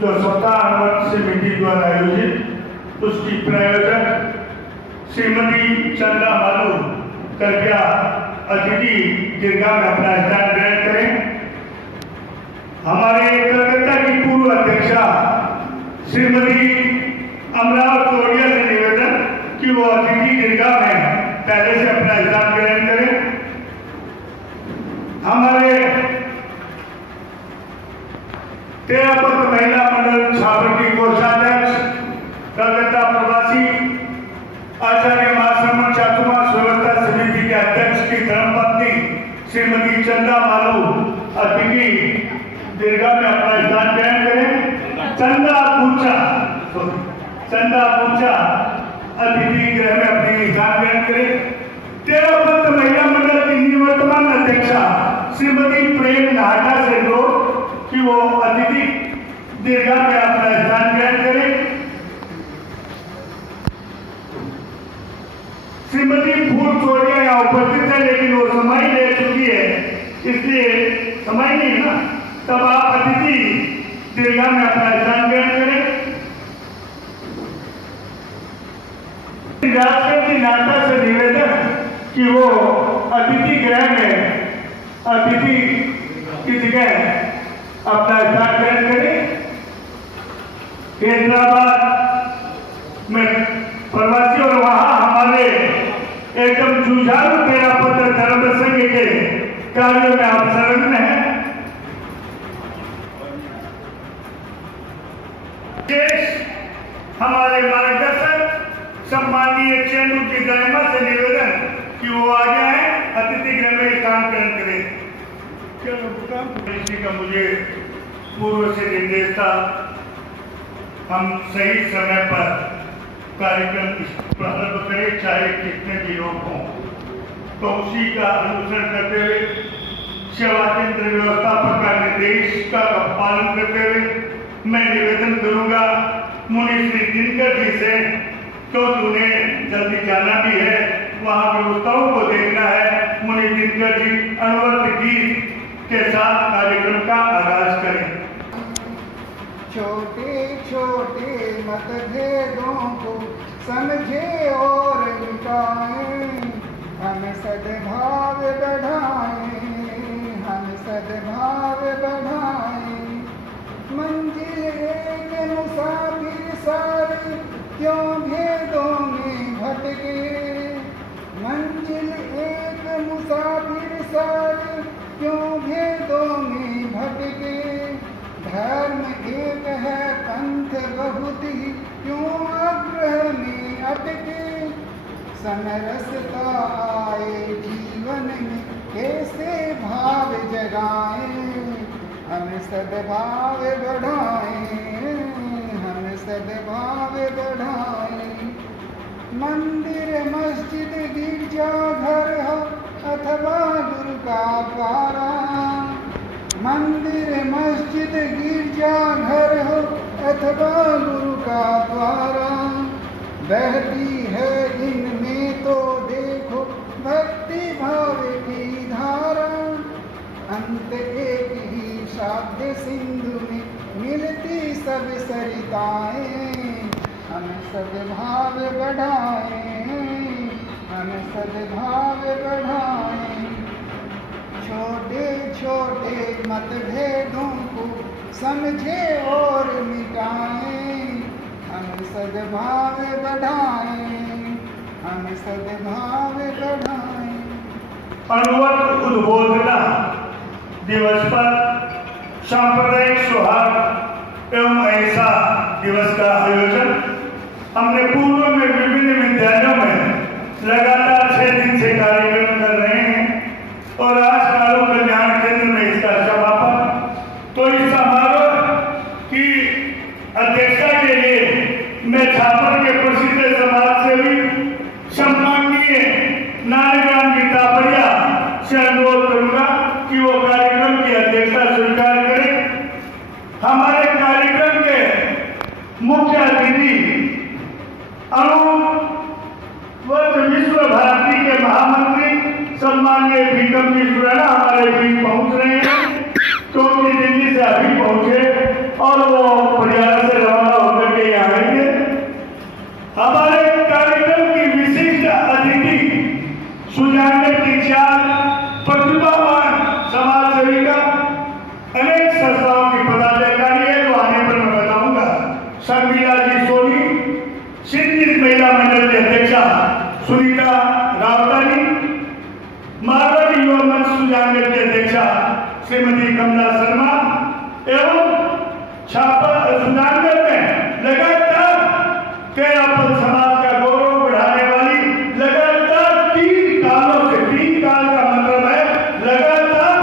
जो सप्ताह अनुवर्त समिति द्वारा आयोजित उसकी प्रायोजक श्रीमती चंदा मालू कृपया अतिथि दीर्घा में अपना स्थान ग्रहण करें। हमारे कलकत्ता की पूर्व अध्यक्षा श्रीमती अमरावती तोड़िया से निवेदन कि वो अतिथि दीर्घा में पहले से अपना स्थान ग्रहण करें। हमारे तेरापत महिला मंडल छापर की कोषाध्यक्ष कलकत्ता प्रवासी आचार्य महाश्रमण चातुर्मा व्यवस्था समिति के अध्यक्ष की धर्मपत्नी श्रीमती चंदा मालू अतिथि दीर्घा में अपना स्थान ग्रहण करें। चंदा पूछा अतिथि गृह में अपनी स्थान ग्रहण करें। तेरापत महिला मंडल की निवर्तमान अध्यक्षा श्रीमती प्रेम नाटा से लो कि वो अतिथि दीर्घा में अपना स्थान ग्रहण करें। श्रीमती फूल चोरिया यहाँ उपस्थित है लेकिन वो समय ले चुकी है, इसलिए समय नहीं ना, तब आप अतिथि दीर्घा में अपना स्थान ग्रहण करें। राष्ट्रपति नाटा से निवेदन कि वो अतिथि गृह में अतिथि की जगह अपना स्थान ग्रहण करें। हैदराबाद में प्रवासी और वहां हमारे एकदम जुझारू तेरापत्र धर्म संघ के कार्यों में आप संलग्न हैं। हमारे मार्गदर्शक सम्मानीय चेंडू की दायमा से निवेदन कि वो आ जाए, अतिथि गृह में काम करें। इसी का मुझे पूर्व से निर्देश था, हम सही समय पर कार्यक्रम प्रारंभ करें चाहे कितने भी लोग हों। तो उसी का अनुसरण करते हुए सेवा केंद्र व्यवस्थापक का निर्देश का पालन करते हुए मैं निवेदन करूंगा मुनि श्री दिनकर जी से, क्योंकि उन्हें जल्दी जाना भी है, वहाँ व्यवस्थाओं को देखना है। मुनि दिनकर जी अनुवर्त गीत के साथ कार्यक्रम का आगाज करें। छोटे छोटे मतभेदों को समझे और मिटाएं, हम सद्भाव बढ़ाएं, हम सद्भाव बढ़ाएं। मंजिल एक मुसाफिर सारे क्यों भेदों में भटके, मंजिल एक मुसाफिर सारे क्यों भेदों में भटके। धर्म एक है पंथ बहुत ही क्यों आग्रह में अटके। समरसता आए जीवन में कैसे भाव जगाएं, हम सद्भाव बढ़ाएं, हम सद्भाव बढ़ाएं। मंदिर मस्जिद गिरजा घर हो अथवा गुरु का द्वारा, मंदिर मस्जिद गिरजा घर हो अथवा गुरु का द्वारा। बहती है इनमें तो देखो भक्ति भाव की धारा। अंत एक ही शाब्द सिंधु में मिलती सब सरिताएं, हम सद्भाव बढ़ाएं, हम सद्भाव बढ़ाएं। छोटे छोटे मतभेदों को समझे और मिटाएं, हम सद्भाव बढ़ाएं, हम सद्भाव बढ़ाएं। अनुवर्त उद्बोधना दिवस पर सांप्रदायिक सौहार्द एवं अहिंसा दिवस का आयोजन हमने पूर्व में विभिन्न विद्यालयों में लगातार 6 दिन से कार्यक्रम कर रहे हैं और आज कारू कल्याण केंद्र में इसका समापन। तो इस समारोह की अध्यक्षता के लिए मैं छापर के प्रसिद्ध समाज सेवी सम्माननीय नारायण जी तापड़िया से अनुरोध करूंगा कि वो कार्यक्रम की अध्यक्षता स्वीकार करें। हमारे कार्यक्रम के मुख्य अतिथि विश्व भारती के महामंत्री सम्माननीय भीकम जी सुरैना हमारे बीच पहुंच रहे हैं, क्योंकि दिल्ली से अभी पहुंचे और वो छापर सुजानगढ़ में लगातार तेरापन समाज का गौरव बढ़ाने वाली लगातार 3 कालों से, 3 काल का मतलब है लगातार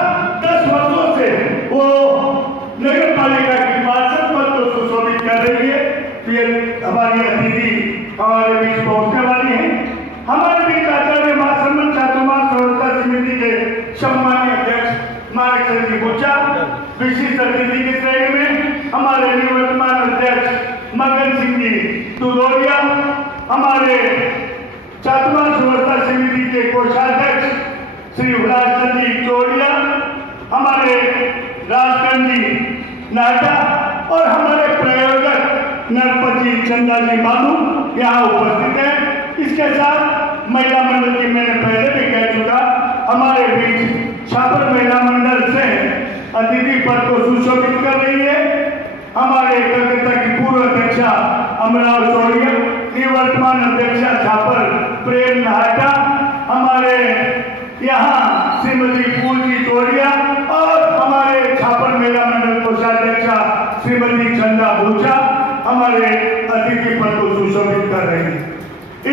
10 वर्षों से वो नगर पालिका की पार्षद पद को सुशोभित कर रही है। फिर हमारी अतिथि हमारे बीच पहुंचने वाली है। हमारे बीच आचार्य महासम्मत चातुर्मास व्यवस्था समिति के सम्मानीय अध्यक्ष मानेक जी बोचा, विशिष्ट अतिथि की श्रेणी में हमारे निवर्तमान अध्यक्ष मगन सिंह जी दुदौरिया, हमारे चातुर्मास व्यवस्था समिति के कोषाध्यक्ष श्री हुलास जी चौड़िया, हमारे राजकरण जी नाटा और हमारे प्रयोजक नरपति चंदा जी मालू यहाँ उपस्थित है। इसके साथ महिला मंडल की मैंने पहले भी कह चुका, हमारे बीच छापर महिला मंडल से अतिथि पद को सुशोभित कर रही है हमारे कलकत्ता की पूर्व अध्यक्षा अमराव चौड़िया, निवर्तमान अध्यक्षा छापर प्रेम नाटा, हमारे यहाँ श्रीमती फूलजी चौड़िया और हमारे छापर महिला मंडल कोषाध्यक्षा श्रीमती चंदा भूचा हमारे अतिथि पद को सुशोभित कर रही है।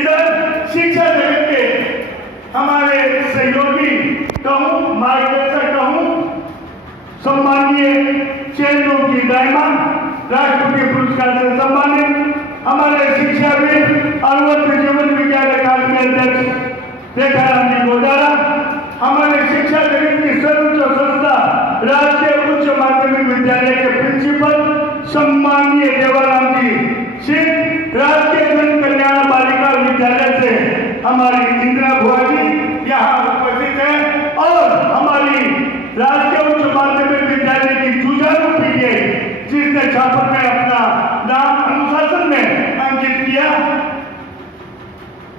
इधर शिक्षा जगत के हमारे सहयोगी कहूँ, मार्गदर्शक कहूँ, सम्मानीय चेंदू की डायमंड राष्ट्रपति पुरस्कार से सम्मानित हमारे शिक्षाविद अरवत जीवन विज्ञान अकादमी अध्यक्ष रेखाराम जी गोदारा, हमारे शिक्षा जगत की सर्वोच्च संस्था राष्ट्रीय उच्च माध्यमिक विद्यालय के प्रिंसिपल सम्मानीय देवाराम जी सिंह, राष्ट्रीय जन कल्याण बालिका विद्यालय से हमारी इंदिरा भुआ जी यहाँ उपस्थित है और हमारी राष्ट्रीय उच्च माध्यमिक विद्यालय की जुझारू पीढ़ी जिसने छापर में अपना नाम अनुशासन में अंकित किया,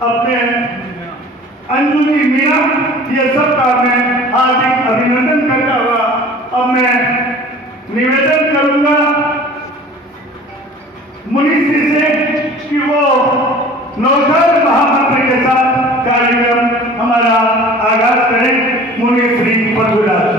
अपने अंजुली मीना, ये सब का मैं हार्दिक अभिनंदन करता हुआ अब मैं निवेदन करूंगा मुनीश्री से कि वो नौकर महामंत्र के साथ कार्यक्रम हमारा आगाज करें। मुनीश्री पृथ्वीराज।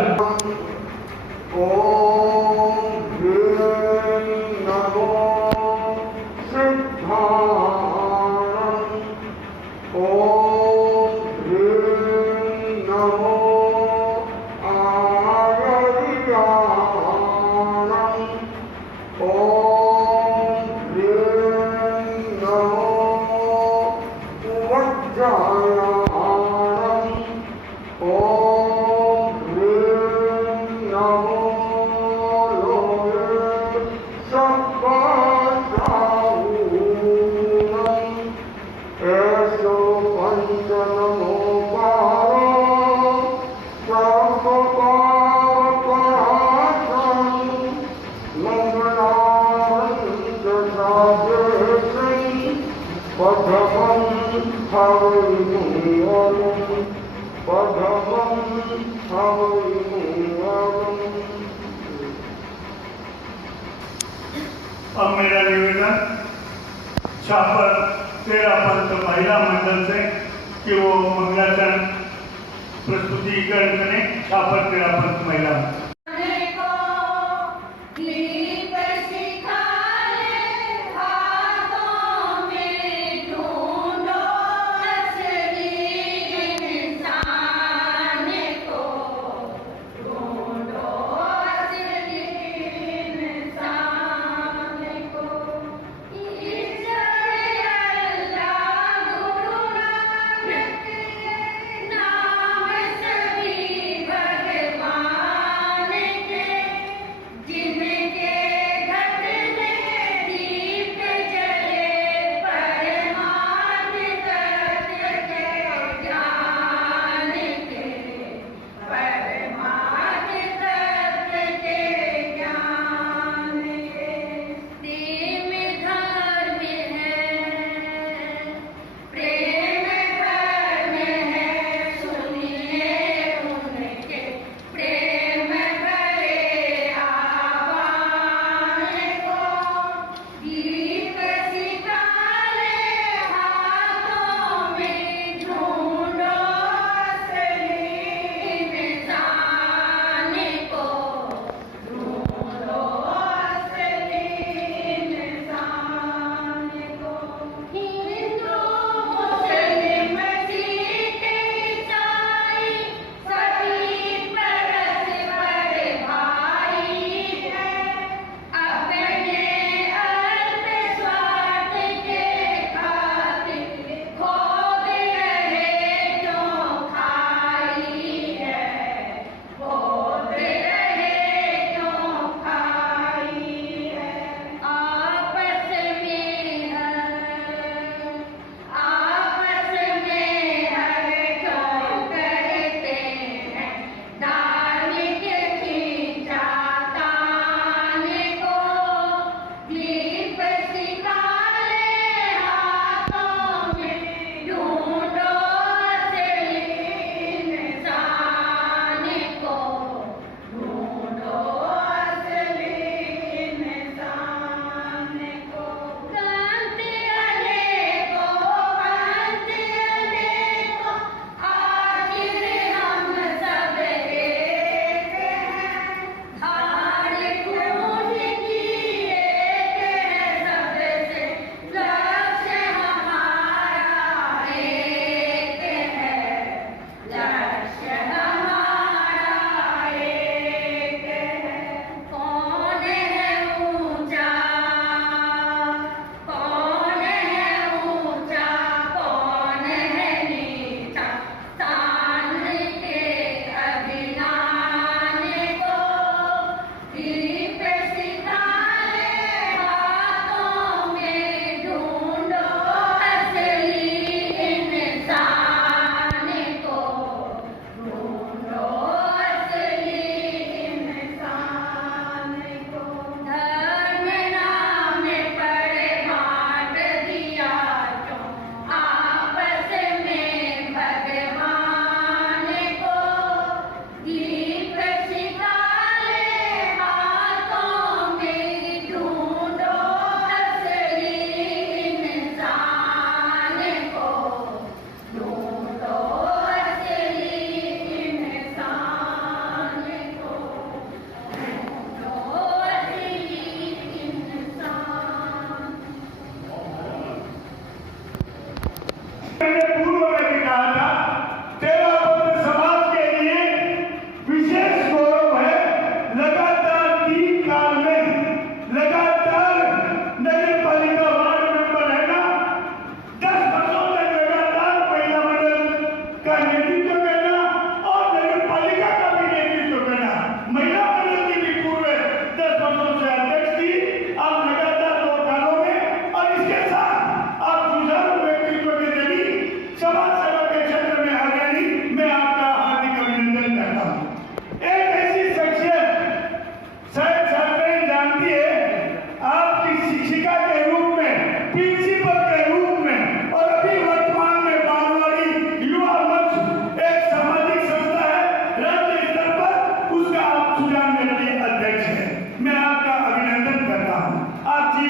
अब मेरा निवेदन छापर तेरापन महिला मंडल से कि वो मंगलाचरण प्रस्तुतिकरण करें। छापर तेरापन महिला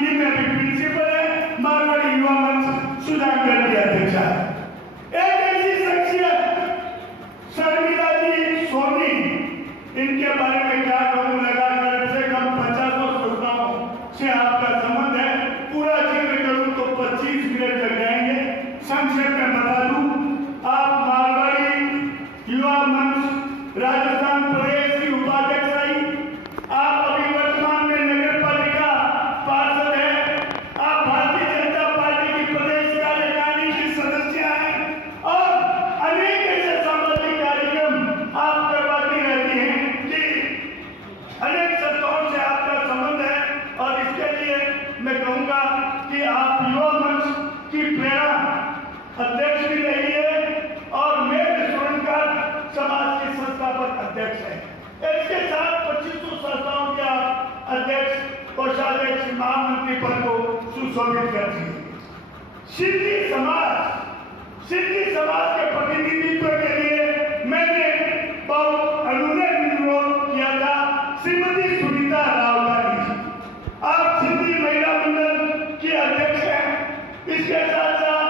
सीधी में भी प्रिंसिपल है, मारवाड़ी युवा मंच सुधाकर की अध्यक्ष है। एक ऐसी शख्सियत शर्मिला जी सोनी, इनके बारे में क्या कहूँ, लगा कम से कम 50 श्रोताओं से आपका संबंध है। पूरा जिक्र करूँ तो 25 मिनट लग जाएंगे। संक्षेप में बता दूं, आप मारवाड़ी युवा मंच राजस्थान प्रदेश की उपाध्यक्ष रही, आप अभी वर्तमान में नगर पालिका पार्षद है, आप भारतीय जनता पार्टी की प्रदेश कार्यकारिणी की सदस्य हैं और अनेक ऐसे सामाजिक कार्यक्रम आप करवाती रहती हैं कि अनेक संस्थाओं से आपका संबंध है। और इसके लिए मैं कहूँगा कि आप युवा मंच की प्रेरणा अध्यक्ष भी रही है और मेरे स्वर्णकार समाज के संस्थापक अध्यक्ष हैं। इसके साथ 2500 संस्थाओं के अध्यक्ष, कोषाध्यक्ष, महामंत्री पद को सुशोभित करती है। सिंधी समाज के प्रतिनिधित्व के लिए मैंने बहुत अनुरोध किया था श्रीमती सुनीता रावलानी जी, आप सिंधी महिला मंडल की अध्यक्ष हैं। इसके साथ साथ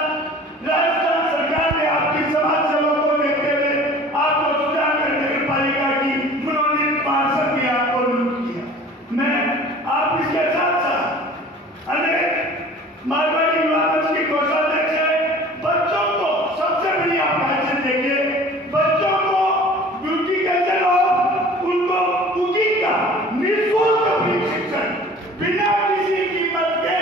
राजस्थान सरकार ने आपकी समाज सेवा को देखते हुए आपको सुधाकर नगर पालिका की मनोनीत पार्षद भी आपको नियुक्त किया। मैं आप इसके साथ साथ अनेक मारवाड़ी युवा मंच की कोषाध्यक्ष है। बच्चों को सबसे बड़ी आप हैसियत देखिए, बच्चों को ब्यूटिफिकेशन और उनको कुकिंग का निःशुल्क प्रशिक्षण बिना किसी कीमत के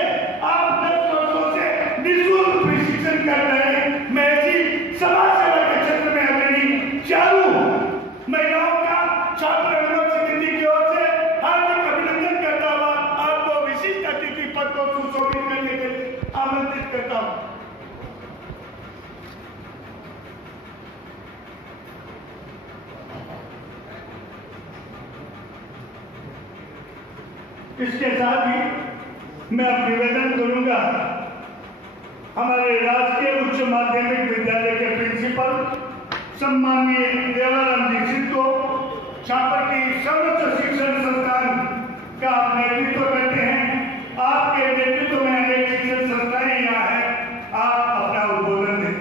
आप 10 वर्षों से निःशुल्क प्रशिक्षण कर रहे हैं। मैं ऐसी समाज सेवा के क्षेत्र में अग्रणी चालू महिलाओं का छात्र अनुरोध समिति की ओर से हार्दिक अभिनंदन करता हुआ आपको विशिष्ट अतिथि पद को सुशोभित करने के लिए आमंत्रित करता हूँ। इसके साथ ही मैं अब निवेदन करूंगा हमारे राजकीय उच्च माध्यमिक विद्यालय के प्रिंसिपल सम्माननीय देवाराम दीक्षित को, छापर की सर्वोच्च शिक्षण संस्थान का आप नेतृत्व करते हैं। आपके नेतृत्व में अनेक शिक्षण संस्थाएं यहाँ हैं, आप अपना उद्बोधन दें।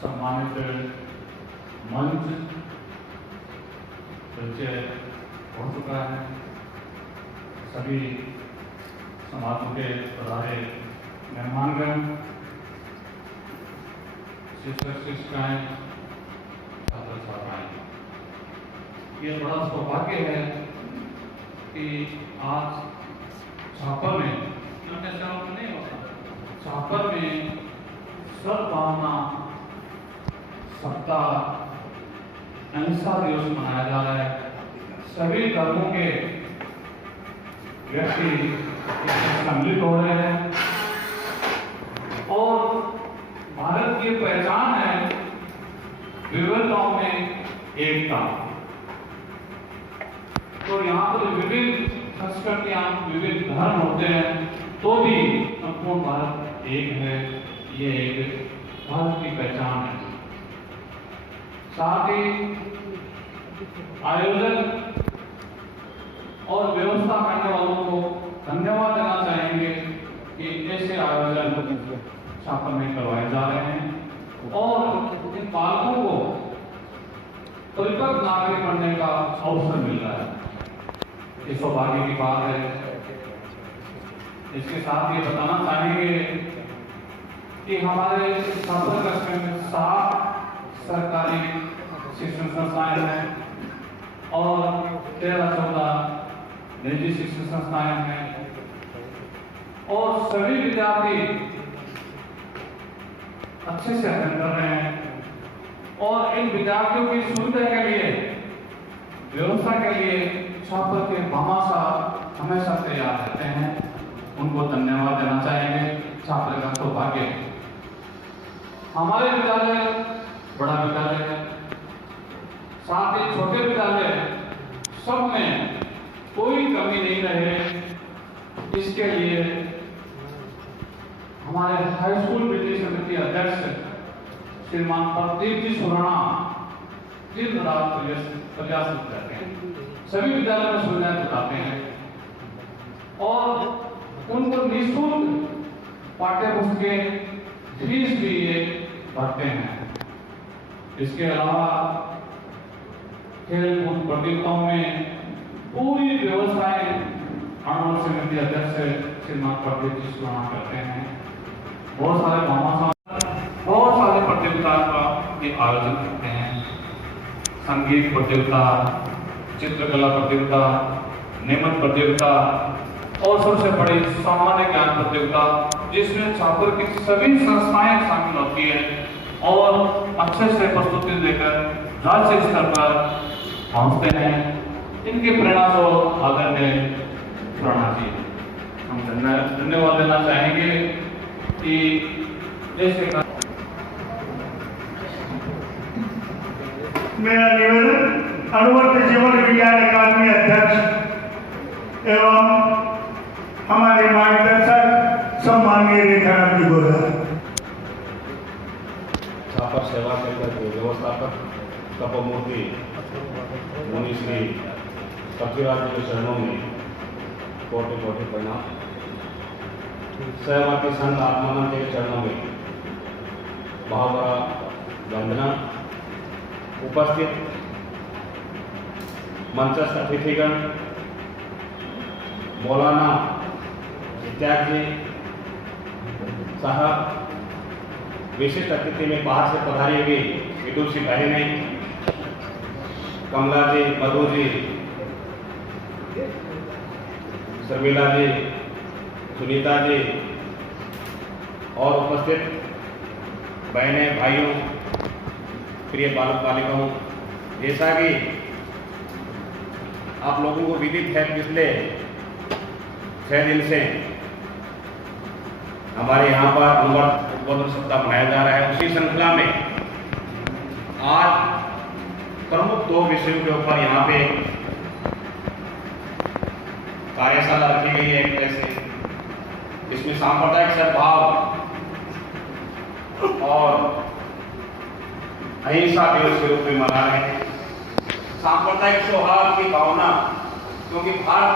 सम्मानित मंच परिचय हो चुका है। सभी समाजों के पधारे मेहमानगण, शिक्षक शिक्षिकाएं, छात्र छात्राएं, ये बड़ा सौभाग्य है कि आज छापर में नहीं होता, छापर में सद्भावना सप्ताह अहिंसा दिवस मनाया जा रहा है। सभी धर्मों के व्यक्ति इसमें सम्मिलित हो रहे हैं और भारत की पहचान है विविधताओं में एकता। तो यहाँ पर विभिन्न संस्कृतियां, विभिन्न धर्म होते हैं, तो भी संपूर्ण भारत एक है। ये एक भारत की पहचान है। साथ ही आयोजक और व्यवस्था करने वालों को धन्यवाद देना चाहेंगे कि ऐसे आयोजन छापर में करवाए जा रहे हैं और इन बालकों को परिपक्व नागरिक बनने का अवसर मिल रहा है। ये सौभाग्य की बात है। इसके साथ ये बताना चाहेंगे कि हमारे छात्र कस्बे में 7 सरकारी शिक्षण संस्थाएं हैं और 13-14 निजी शिक्षण संस्थाएं हैं और सभी विद्यार्थी अच्छे से अध्ययन कर रहे हैं और इन विद्यार्थियों की सुविधा के लिए, व्यवस्था के लिए छात्र के भामाशाह हमेशा तैयार रहते हैं। उनको धन्यवाद देना चाहेंगे। छात्र का सौभाग्य है। हमारे विद्यालय बड़ा विद्यालय है, साथ ही छोटे विद्यालय, सब में कोई कमी नहीं रहे। इसके लिए हमारे हाई स्कूल विद्या समिति अध्यक्ष श्रीमान प्रदीप जी सुराणा दिन रात प्रयासरत रहते हैं, सभी विद्यालयों में सुविधाएं जुटाते हैं और उनको निःशुल्क पाठ्य पुस्तकें फीस भी ये भरते हैं। इसके अलावा खेल कूद प्रतियोगिताओं में पूरी व्यवस्थाएं आंदोलन समिति अध्यक्ष श्रीमान प्रदीप जी सुना करते हैं। बहुत सारे बहुत सारे प्रतियोगिताओं का ये आयोजन करते हैं, संगीत प्रतियोगिता, चित्रकला प्रतियोगिता, निबंध प्रतियोगिता और सबसे बड़ी सामान्य ज्ञान प्रतियोगिता, जिसमें छात्र की सभी संस्थाएं शामिल होती है और अच्छे से प्रस्तुति देकर राज्य स्तर पर पहुंचते हैं। इनके प्रेरणा को आदरणीय प्रणा जी हम धन्यवाद देना चाहेंगे कि जैसे मेरा निवेदन अनुवर्त जीवन विज्ञान अकादमी अध्यक्ष एवं हमारे मार्गदर्शक सम्माननीय रेखाराम जी बोल रहा है। छापर सेवा केंद्र के व्यवस्थापक तपोमूर्ति मुनि श्री पृथ्वीराज जी के चरणों में कोटि कोटि प्रणाम। सहवाकी संत आत्मानंद के चरणों में भावभरा वंदना। उपस्थित मंचस्थ अतिथिगण, मौलाना इत्याग जी साहब, विशिष्ट अतिथि में बाहर से पधारी हुई विदुषी बहनें, कमला जी, मधु जी, शर्मिला जी, सुनीता जी और उपस्थित बहनें, भाइयों, प्रिय बालक बालिकाओं, जैसा कि आप लोगों को विदित है, पिछले 6 दिन से हमारे यहाँ पर अनुवर्त उद्बोधन सप्ताह मनाया जा रहा है। उसी श्रृंखला में आज प्रमुख 2 विषयों के ऊपर यहाँ पे कार्यशाला रखी गई है। एक तरह से इसमें सांप्रदायिक सद्भाव और अहिंसा दिवस के रूप में मना रहे हैं। सांप्रदायिक सौहार्द की भावना, क्योंकि भारत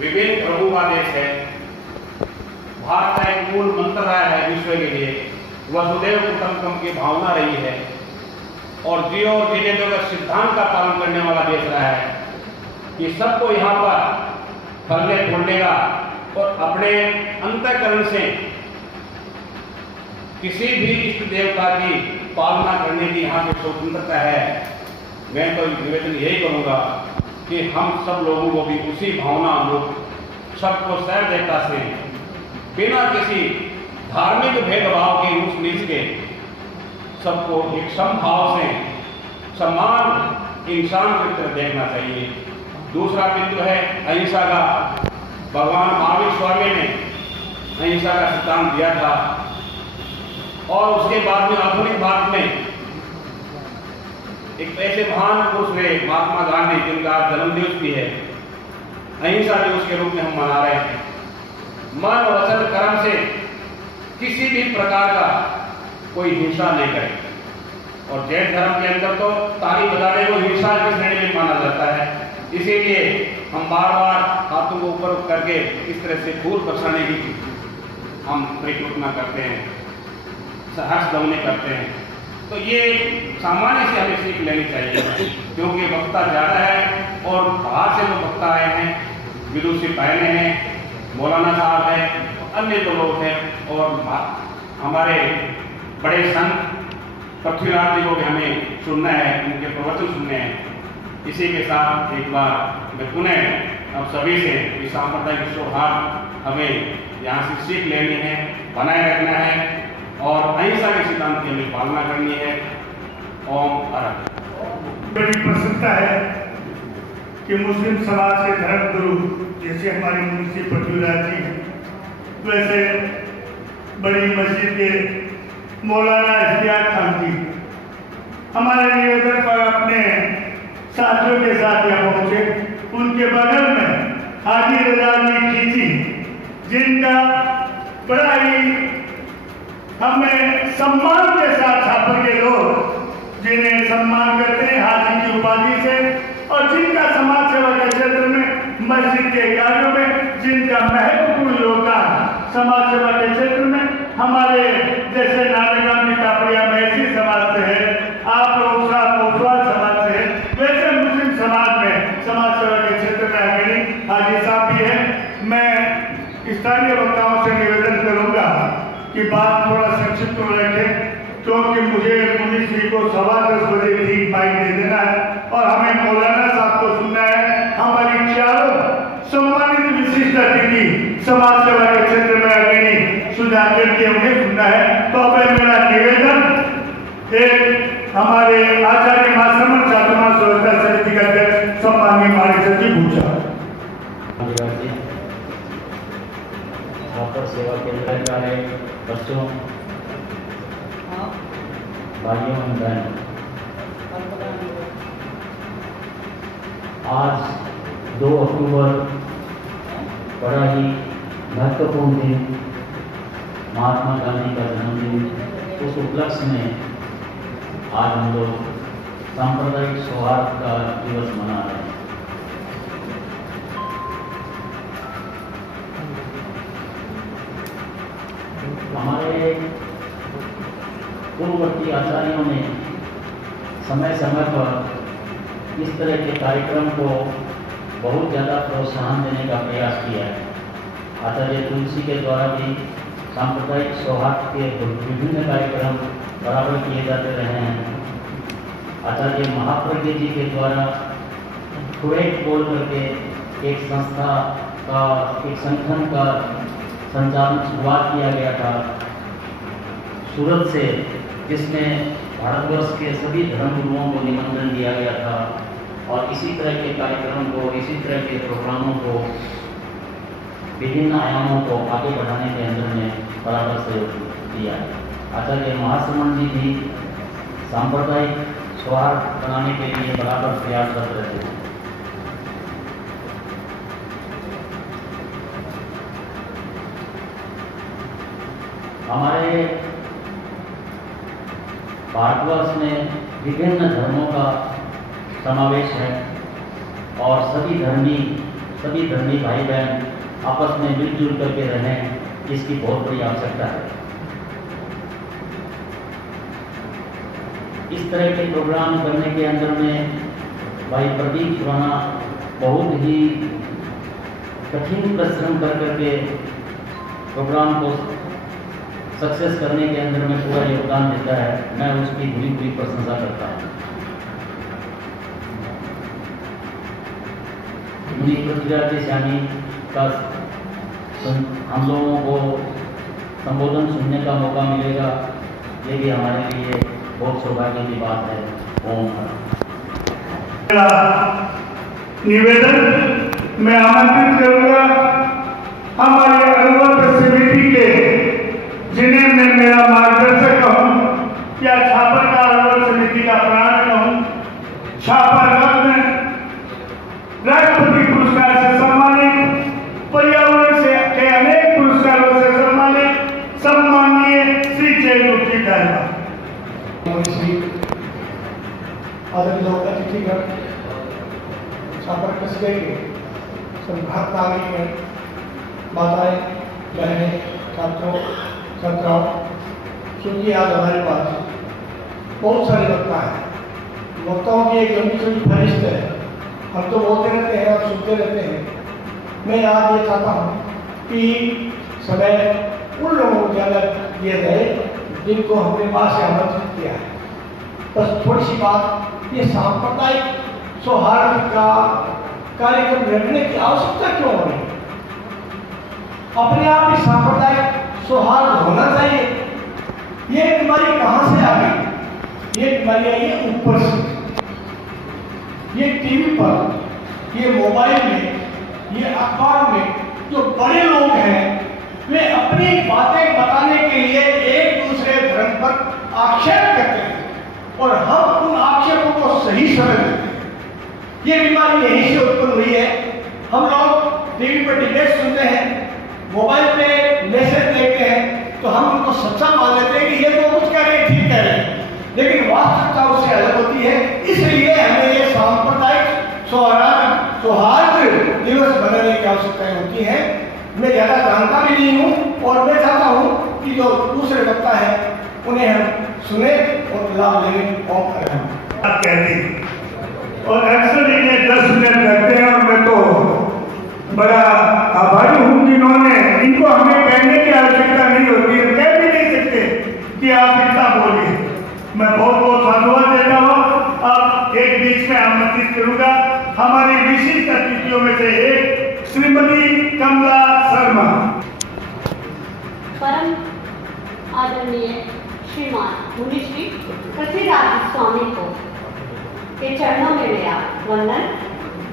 विभिन्न प्रभु का देश है। भारत का एक मूल मंत्र रहा है विश्व के लिए, वसुधैव कुटुंबकम की भावना रही है और जियो जीने दो का सिद्धांत का पालन करने वाला देश रहा है कि सबको यहाँ पर फलने फूलने का और अपने अंतःकरण से किसी भी इष्ट देवता की पालना करने की यहाँ पे स्वतंत्रता है। मैं तो निवेदन यही करूँगा कि हम सब लोगों को भी उसी भावना अनुरूप सबको सह देवता से बिना किसी धार्मिक भेदभाव के ऊंच नीच के सबको एक समभाव से समान इंसान की तरह देखना चाहिए। दूसरा बिंदु है अहिंसा का। भगवान महावीर स्वामी ने अहिंसा का सिद्धांत दिया था और उसके बाद में आधुनिक भारत में एक ऐसे महान पुरुष हुए महात्मा गांधी, जिनका जन्मदिवस भी है, अहिंसा दिवस के रूप में हम मना रहे हैं। मन वचन कर्म से किसी भी प्रकार का कोई हिंसा नहीं करे और जैन धर्म के अंदर तो ताली बजाने को हिंसा की श्रेणी में माना जाता है। इसीलिए हम बार बार हाथों को ऊपर करके इस तरह से फूल बरसाने की हम परिकल्पना करते हैं, हर्ष ध्वनि करते हैं। तो ये सामान्य से हमें सीख लेनी चाहिए, क्योंकि वक्ता ज़्यादा है और बाहर से जो वक्ता आए हैं, विदुषी बहनें हैं, मौलाना साहब हैं, अन्य जो लोग हैं और हमारे बड़े संत पृथ्वीराज जी को भी हमें सुनना है, उनके प्रवचन सुनने हैं। इसी के साथ एक बार मैं पुनः अब सभी से इस सांप्रदायिक सौहार्द हमें यहाँ से सीख लेनी है, बनाए रखना है और अहिंसा के सिद्धांत की हमें पालना करनी है। ओम अरहत। बड़ी प्रसन्नता है कि मुस्लिम समाज के धर्म गुरु जैसे हमारे मुंशी पृथ्वीराज जी हैं, वैसे बड़ी मस्जिद के मौलाना इश्तियाक खान जी हमारे निवेदन पर अपने साथियों के साथ यहाँ पहुँचे। उनके बगल में हाजी रजा जी खींची, जिनका बड़ा ही हमें सम्मान के साथ छापर के लोग जिन्हें सम्मान करते हैं हाजी की उपाधि से, और जिनका समाज सेवा के क्षेत्र में, मस्जिद के कार्यों में जिनका महत्वपूर्ण योगदान समाज सेवा के क्षेत्र में हमारे जैसे नारायण की तापड़िया मैसी समाज से है, आप लोग मोसवाल समाज से है, वैसे मुस्लिम समाज में समाज सेवा के क्षेत्र में अग्रणी हाजी साहब भी है। मैं स्थानीय वक्ताओं से निवेदन करूंगा कि बात थोड़ा संक्षिप्त रखें, क्योंकि मुझे 19 को 10:15 बजे ठीक माइक दे देना है और हमें मौलाना साहब को सुनना है। हमारी चारों सम्मानित विशिष्ट अतिथि समाज सेवा के क्षेत्र में अग्रणी सुधाकर के उन्हें सुनना है। तो अब मेरा निवेदन, एक हमारे आचार्य महाश्रमण चातुर्मास व्यवस्था समिति के अध्यक्ष सम्माननीय महाराज सचिव भूषा छात्र सेवा केंद्र वाले बच्चों, भाइयों एवं बहनों, आज 2 अक्टूबर बड़ा ही महत्वपूर्ण दिन, महात्मा गांधी का जन्मदिन। उस उपलक्ष्य में आज हम लोग सांप्रदायिक सौहार्द का दिवस मना रहे हैं। हमारे पूर्ववर्ती आचार्यों ने समय समय पर इस तरह के कार्यक्रम को बहुत ज़्यादा प्रोत्साहन देने का प्रयास किया है। आचार्य तुलसी के द्वारा भी सांप्रदायिक सौहार्द के विभिन्न कार्यक्रम बराबर किए जाते रहे हैं। आचार्य महाप्रज्ञ जी के द्वारा कुवैत बोल करके एक संस्था का, एक संगठन का संचालन शुरुआत किया गया था सूरत से, जिसमें भारतवर्ष के सभी धर्मगुरुओं को निमंत्रण दिया गया था और इसी तरह के कार्यक्रम को, इसी तरह के प्रोग्रामों को, विभिन्न आयामों को आगे बढ़ाने के अंदर में बराबर सहयोग दिया है। आचार्य महाश्रमण जी भी सांप्रदायिक सौहार्द बनाने के लिए बराबर प्रयासरत रहते हैं। हमारे भारतवर्ष में विभिन्न धर्मों का समावेश है और सभी धर्मी भाई बहन आपस में मिलजुल करके रहें, इसकी बहुत बड़ी आवश्यकता है। इस तरह के प्रोग्राम करने के अंदर में भाई प्रदीप खुराना बहुत ही कठिन परिश्रम कर करके प्रोग्राम को सक्सेस करने के अंदर में पूरा योगदान देता है। मैं उसकी पूरी प्रशंसा करता हूँ। मुनि पृथ्वीराज स्वामी का हम लोगों को संबोधन सुनने का मौका मिलेगा, ये भी हमारे लिए बहुत सौभाग्य की बात है। ओम निवेदन मैं आमंत्रित करूंगा हमारे अनुवर्त समिति के, जिन्हें मैं मेरा मार्गदर्शक कहूँ या छापर का अनुवर्त समिति का प्राण कहूँ, छापर रत्न, राष्ट्रपति पुरस्कार से सम्मानित, पर्यावरण से के अनेक पुरस्कारों से सम्मानित सम्माननीय श्री जयरूप जी धन्यवाद। अतिथिगण, छापर कस्बे के संभाग नागरिक, माताएं, बहनें, छात्रों, छात्राओं, सुनिए आज हमारे पास बहुत सारे वक्ता हैं। वक्ताओं की एक लंबी चौड़ी फहरिस्त है। हम तो बोलते रहते हैं और सुनते रहते हैं। मैं आज ये चाहता हूँ कि समय उन लोगों को ज़्यादा दिया जाए जिनको हमने माँ से आमंत्रित किया है। बस थोड़ी सी बात, ये सांप्रदायिक सौहार्द का कार्यक्रम रखने की आवश्यकता क्यों हो रही? अपने आप ही सांप्रदायिक सौहार्द होना चाहिए। ये बीमारी कहाँ से आ गई? ये बीमारी आई है ऊपर से। ये टीवी पर, ये मोबाइल में, ये अखबार में जो बड़े लोग हैं वे अपनी बातें बताने के लिए एक दूसरे धर्म पर आक्षेप करते हैं और हम उन आक्षेपों को सही समझ लेते हैं। ये बीमारी यहीं से उत्पन्न हुई है। हम लोग टीवी पर डिबेट सुनते हैं, मोबाइल पे मैसेज देखते हैं, तो हम उनको सच्चा मान लेते हैं कि ये तो कुछ कह रहे हैं, ठीक कह रहे हैं। लेकिन वास्तविकता उससे अलग होती है। इसलिए हमें ये सांप्रदायिक सौहार्द दिवस बनाने की आवश्यकता होती है। मैं ज़्यादा जानता भी नहीं हूँ और मैं चाहता हूँ कि जो दूसरे वक्ता है उन्हें हम सुने और लाभ लेने और कहती और अक्सर इन्हें 10 मिनट लगते हैं और मैं तो बड़ा आभारी हूँ जिन्होंने इनको हमें कहने की आवश्यकता नहीं होती है, कह भी नहीं सकते कि आप इतना बोलिए। मैं बहुत बहुत साधुवाद देता हूँ। अब एक बीच में आमंत्रित करूंगा हमारी विशिष्ट अतिथियों में से एक श्रीमती कमला शर्मा। परम आदरणीय श्रीमान मुनिश्री पृथ्वीराज स्वामी को के चरणों में मेरा वंदन।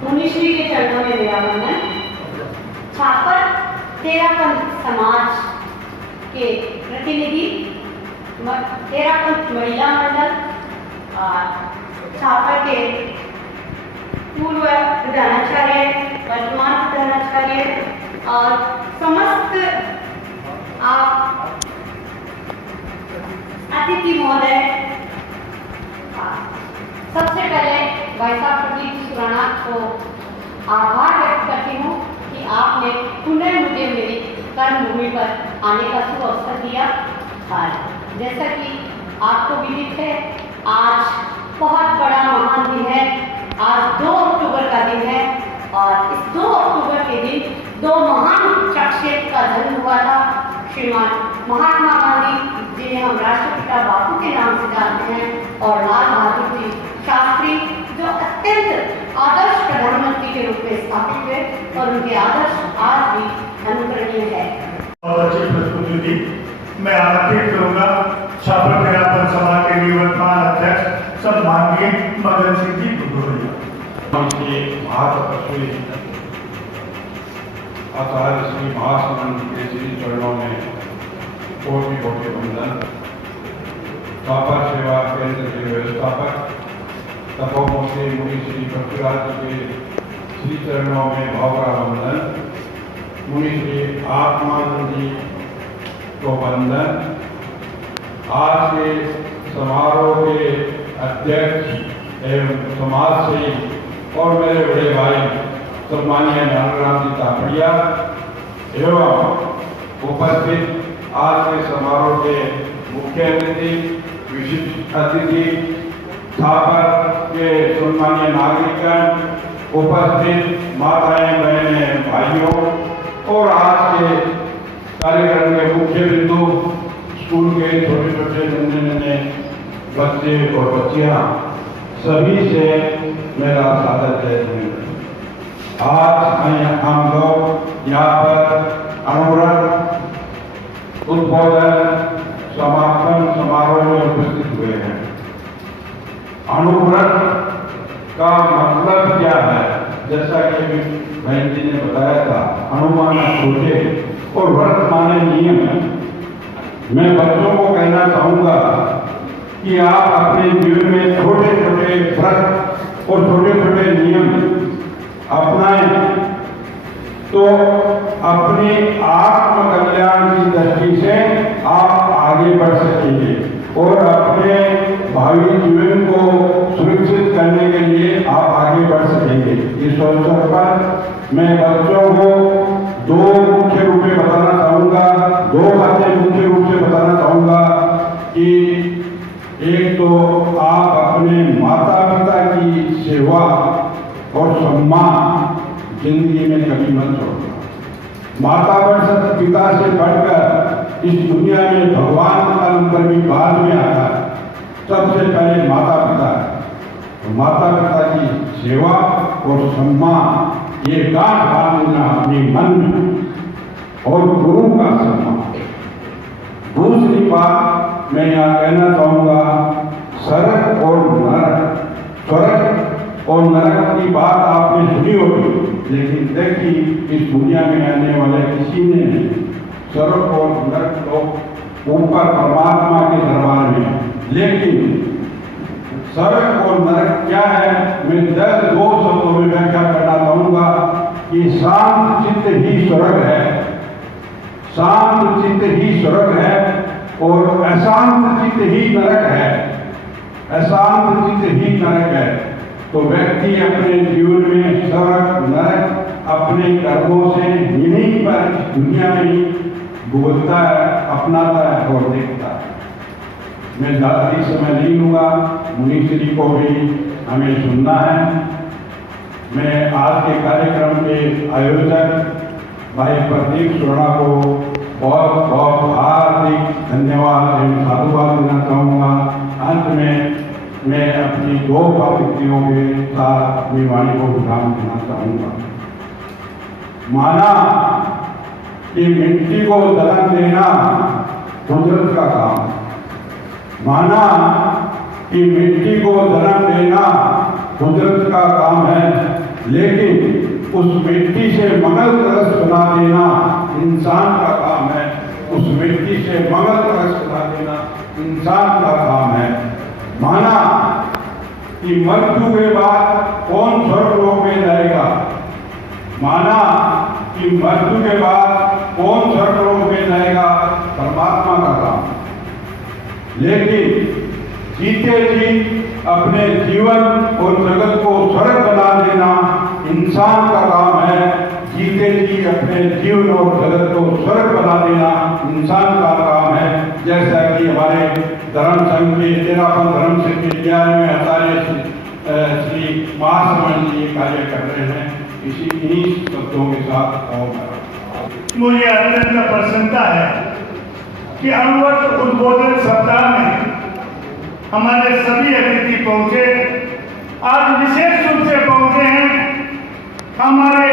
मुनिश्री के चरणों में मेरा वंदन। छापर तेरापंथ समाज के प्रतिनिधि, तेरापंथ महिला मंडल, छापर के पूर्व प्रधानाचार्य, वर्तमान प्रधानाचार्य और समस्त आप अतिथि महोदय, सबसे पहले भाई साहब प्रदीप सुराना को आभार व्यक्त करती हूँ कि आपने पुनः मुझे मेरी कर्मभूमि पर आने का शुभ अवसर दिया। जैसा कि आपको विदित है, आज बहुत बड़ा महान दिन है। आज 2 अक्टूबर का दिन है और इस 2 अक्टूबर के दिन 2 महान शख्सियत का जन्म हुआ था। श्रीमान महात्मा गांधी जिन्हें हम राष्ट्रपिता बापू के नाम से जानते हैं और लाल बहादुर जी शास्त्री जो अत्यंत आदर्श प्रधानमंत्री के रूप में स्थापित हुए और उनके आदर्श आज भी अनुकरणीय है। बहुत अच्छी प्रस्तुति थी। मैं आमंत्रित करूंगा छापर तेरापंथ सभा के निवर्तमान अध्यक्ष सम्माननीय मदन सिंह जी भदौरिया। महातपस्वी आचार्य श्री महासमन के श्री चरणों में कोटि कोटि वंदन। छापर सेवा केंद्र के व्यवस्थापक तपोमुनि मुनि श्री पृथ्वीराज के श्री चरणों में भावरा वंदन। मुनि श्री आत्मानंद जी को वंदन। आज के समारोह के अध्यक्ष एवं समाज सेवी और मेरे बड़े भाई सम्मानीय नारायण जी तापड़िया एवं उपस्थित आज के समारोह के मुख्य अतिथि, विशिष्ट अतिथि, छापर के सम्मानीय नागरिकगण, उपस्थित माताएं, बहनें, भाइयों और आज के कार्यक्रम के मुख्य बिंदु स्कूल के छोटे छोटे नन्हे बच्चे और बच्चियां, सभी से मेरा सादर है। आज हम लोग यहाँ पर अनुव्रत उद्बोधन समापन समारोह में उपस्थित हुए हैं। अनुव्रत का मतलब क्या है? जैसा कि बहन जी ने बताया था, अनुमान सोचे और व्रत माने नियम है। मैं बच्चों को कहना चाहूंगा कि आप अपने जीवन में छोटे छोटे व्रत और छोटे छोटे नियम अपनाएं तो अपनी आत्म कल्याण की दृष्टि से आप आगे बढ़ सकेंगे और अपने भावी जीवन को सुरक्षित करने के लिए आप आगे बढ़ सकेंगे। इस अवसर पर मैं बच्चों को 2 मुख्य रूप में बताना चाहूँगा, 2 बातें मुख्य रूप से बताना चाहूँगा कि एक तो आप अपने माता पिता की सेवा और सम्मान जिंदगी में कभी मत छोड़ना। माता पिता से बढ़कर इस दुनिया में भगवान का नंबर भी बाद में आता है, सबसे पहले माता पिता है। तो माता पिता की सेवा और सम्मान ये गांठ बांधना अपने मन में, और गुरु का सम्मान। दूसरी बात मैं यहाँ कहना चाहूँगा, स्वर्ग और नरक की बात आपने सुनी होगी, लेकिन देखी इस दुनिया में आने वाले किसी ने नहीं। स्वर्ग और नरक लोग ऊपर परमात्मा के दरबार में, लेकिन स्वर्ग और नरक क्या है, मैं 2 शब्दों में व्याख्या करना चाहूँगा कि शांत चित्त ही स्वर्ग है, शांत चित्त ही स्वर्ग है और अशांत चित्त ही नरक है। अशांत चित्त ही नरक है। तो व्यक्ति अपने जीवन में स्वर्ग नरक अपने कर्मों से यहीं पर दुनिया में ही भुगतता है, अपनाता है और देखता है। मैं ज्यादा समय नहीं लूंगा, मुनीश्री को भी हमें सुनना है। मैं आज के कार्यक्रम के आयोजक भाई प्रदीप सुराणा को बहुत बहुत हार्दिक धन्यवाद एवं साधुवाद देना चाहूँगा। अंत में मैं अपनी 2 पंक्तियों के साथ अपनी वाणी को विराम देना चाहूँगा। माना कि मिट्टी को जन्म देना कुदरत का काम है। माना कि मिट्टी को जन्म देना कुदरत का काम है, लेकिन उस मिट्टी से मंगल कलश बना देना इंसान का काम है। उस मिट्टी से मंगल कलश बना देना इंसान का काम है। माना कि मृत्यु के बाद कौन स्वर्गलोक में जाएगा, माना कि मृत्यु के बाद कौन स्वर्गलोक में जाएगा, परमात्मा का काम। लेकिन जीते जी अपने जीवन और जगत को स्वर्ग बना देना इंसान का काम है। जीते जी अपने जीवन और जगत को स्वर्ग बना देना इंसान का काम है। जैसा कि हमारे धर्म संघ के 13वां धर्म संघ के 11वें आचार्य श्री महासमन जी ये कार्य कर रहे हैं। इन्हीं शब्दों के साथ मुझे अत्यंत प्रसन्नता है कि अमृत उद्बोधन सप्ताह में हमारे सभी अतिथि पहुंचे। आज विशेष रूप से पहुंचे हैं हमारे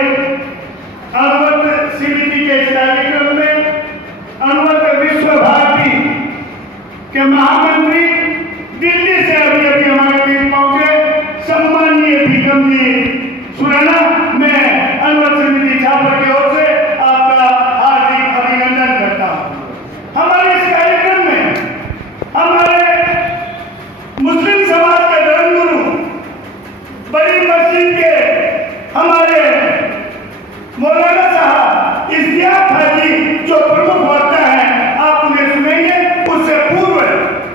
अमृत समिति के इस कार्यक्रम में अमृत विश्व भारती के महामंत्री दिल्ली से अभी अभी हमारे बीच पहुंचे सम्माननीय भीकम जी सुराणा। मैं अमृत समिति छापर की ओर से आपका हार्दिक अभिनंदन करता हूं। हमारे इस कार्यक्रम में हमारे मुस्लिम समाज के धर्मगुरु बड़ी मस्जिद के हमारे मौलाना साहब इस्तियाक हाजी जो प्रमुख वक्ता हैं, आप उन्हें सुनेंगे। उससे पूर्व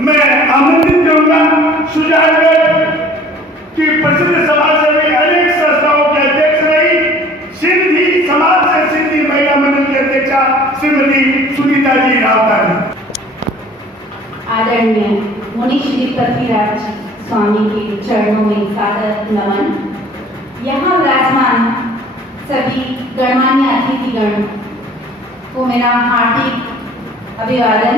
मैं आमंत्रित करूंगा सुजानगढ़ की प्रसिद्ध समाज सेवी अनेक संस्थाओं के अध्यक्ष रही सिंधी समाज से सिंधी महिला मंडल की अध्यक्षा श्रीमती सुनीता जी रावता। आदरणीय मुनि श्री पृथ्वीराज स्वामी के चरणों में सादर नमन। यहाँ विराजमान सभी गणमान्य अतिथिगण को मेरा हार्दिक अभिवादन।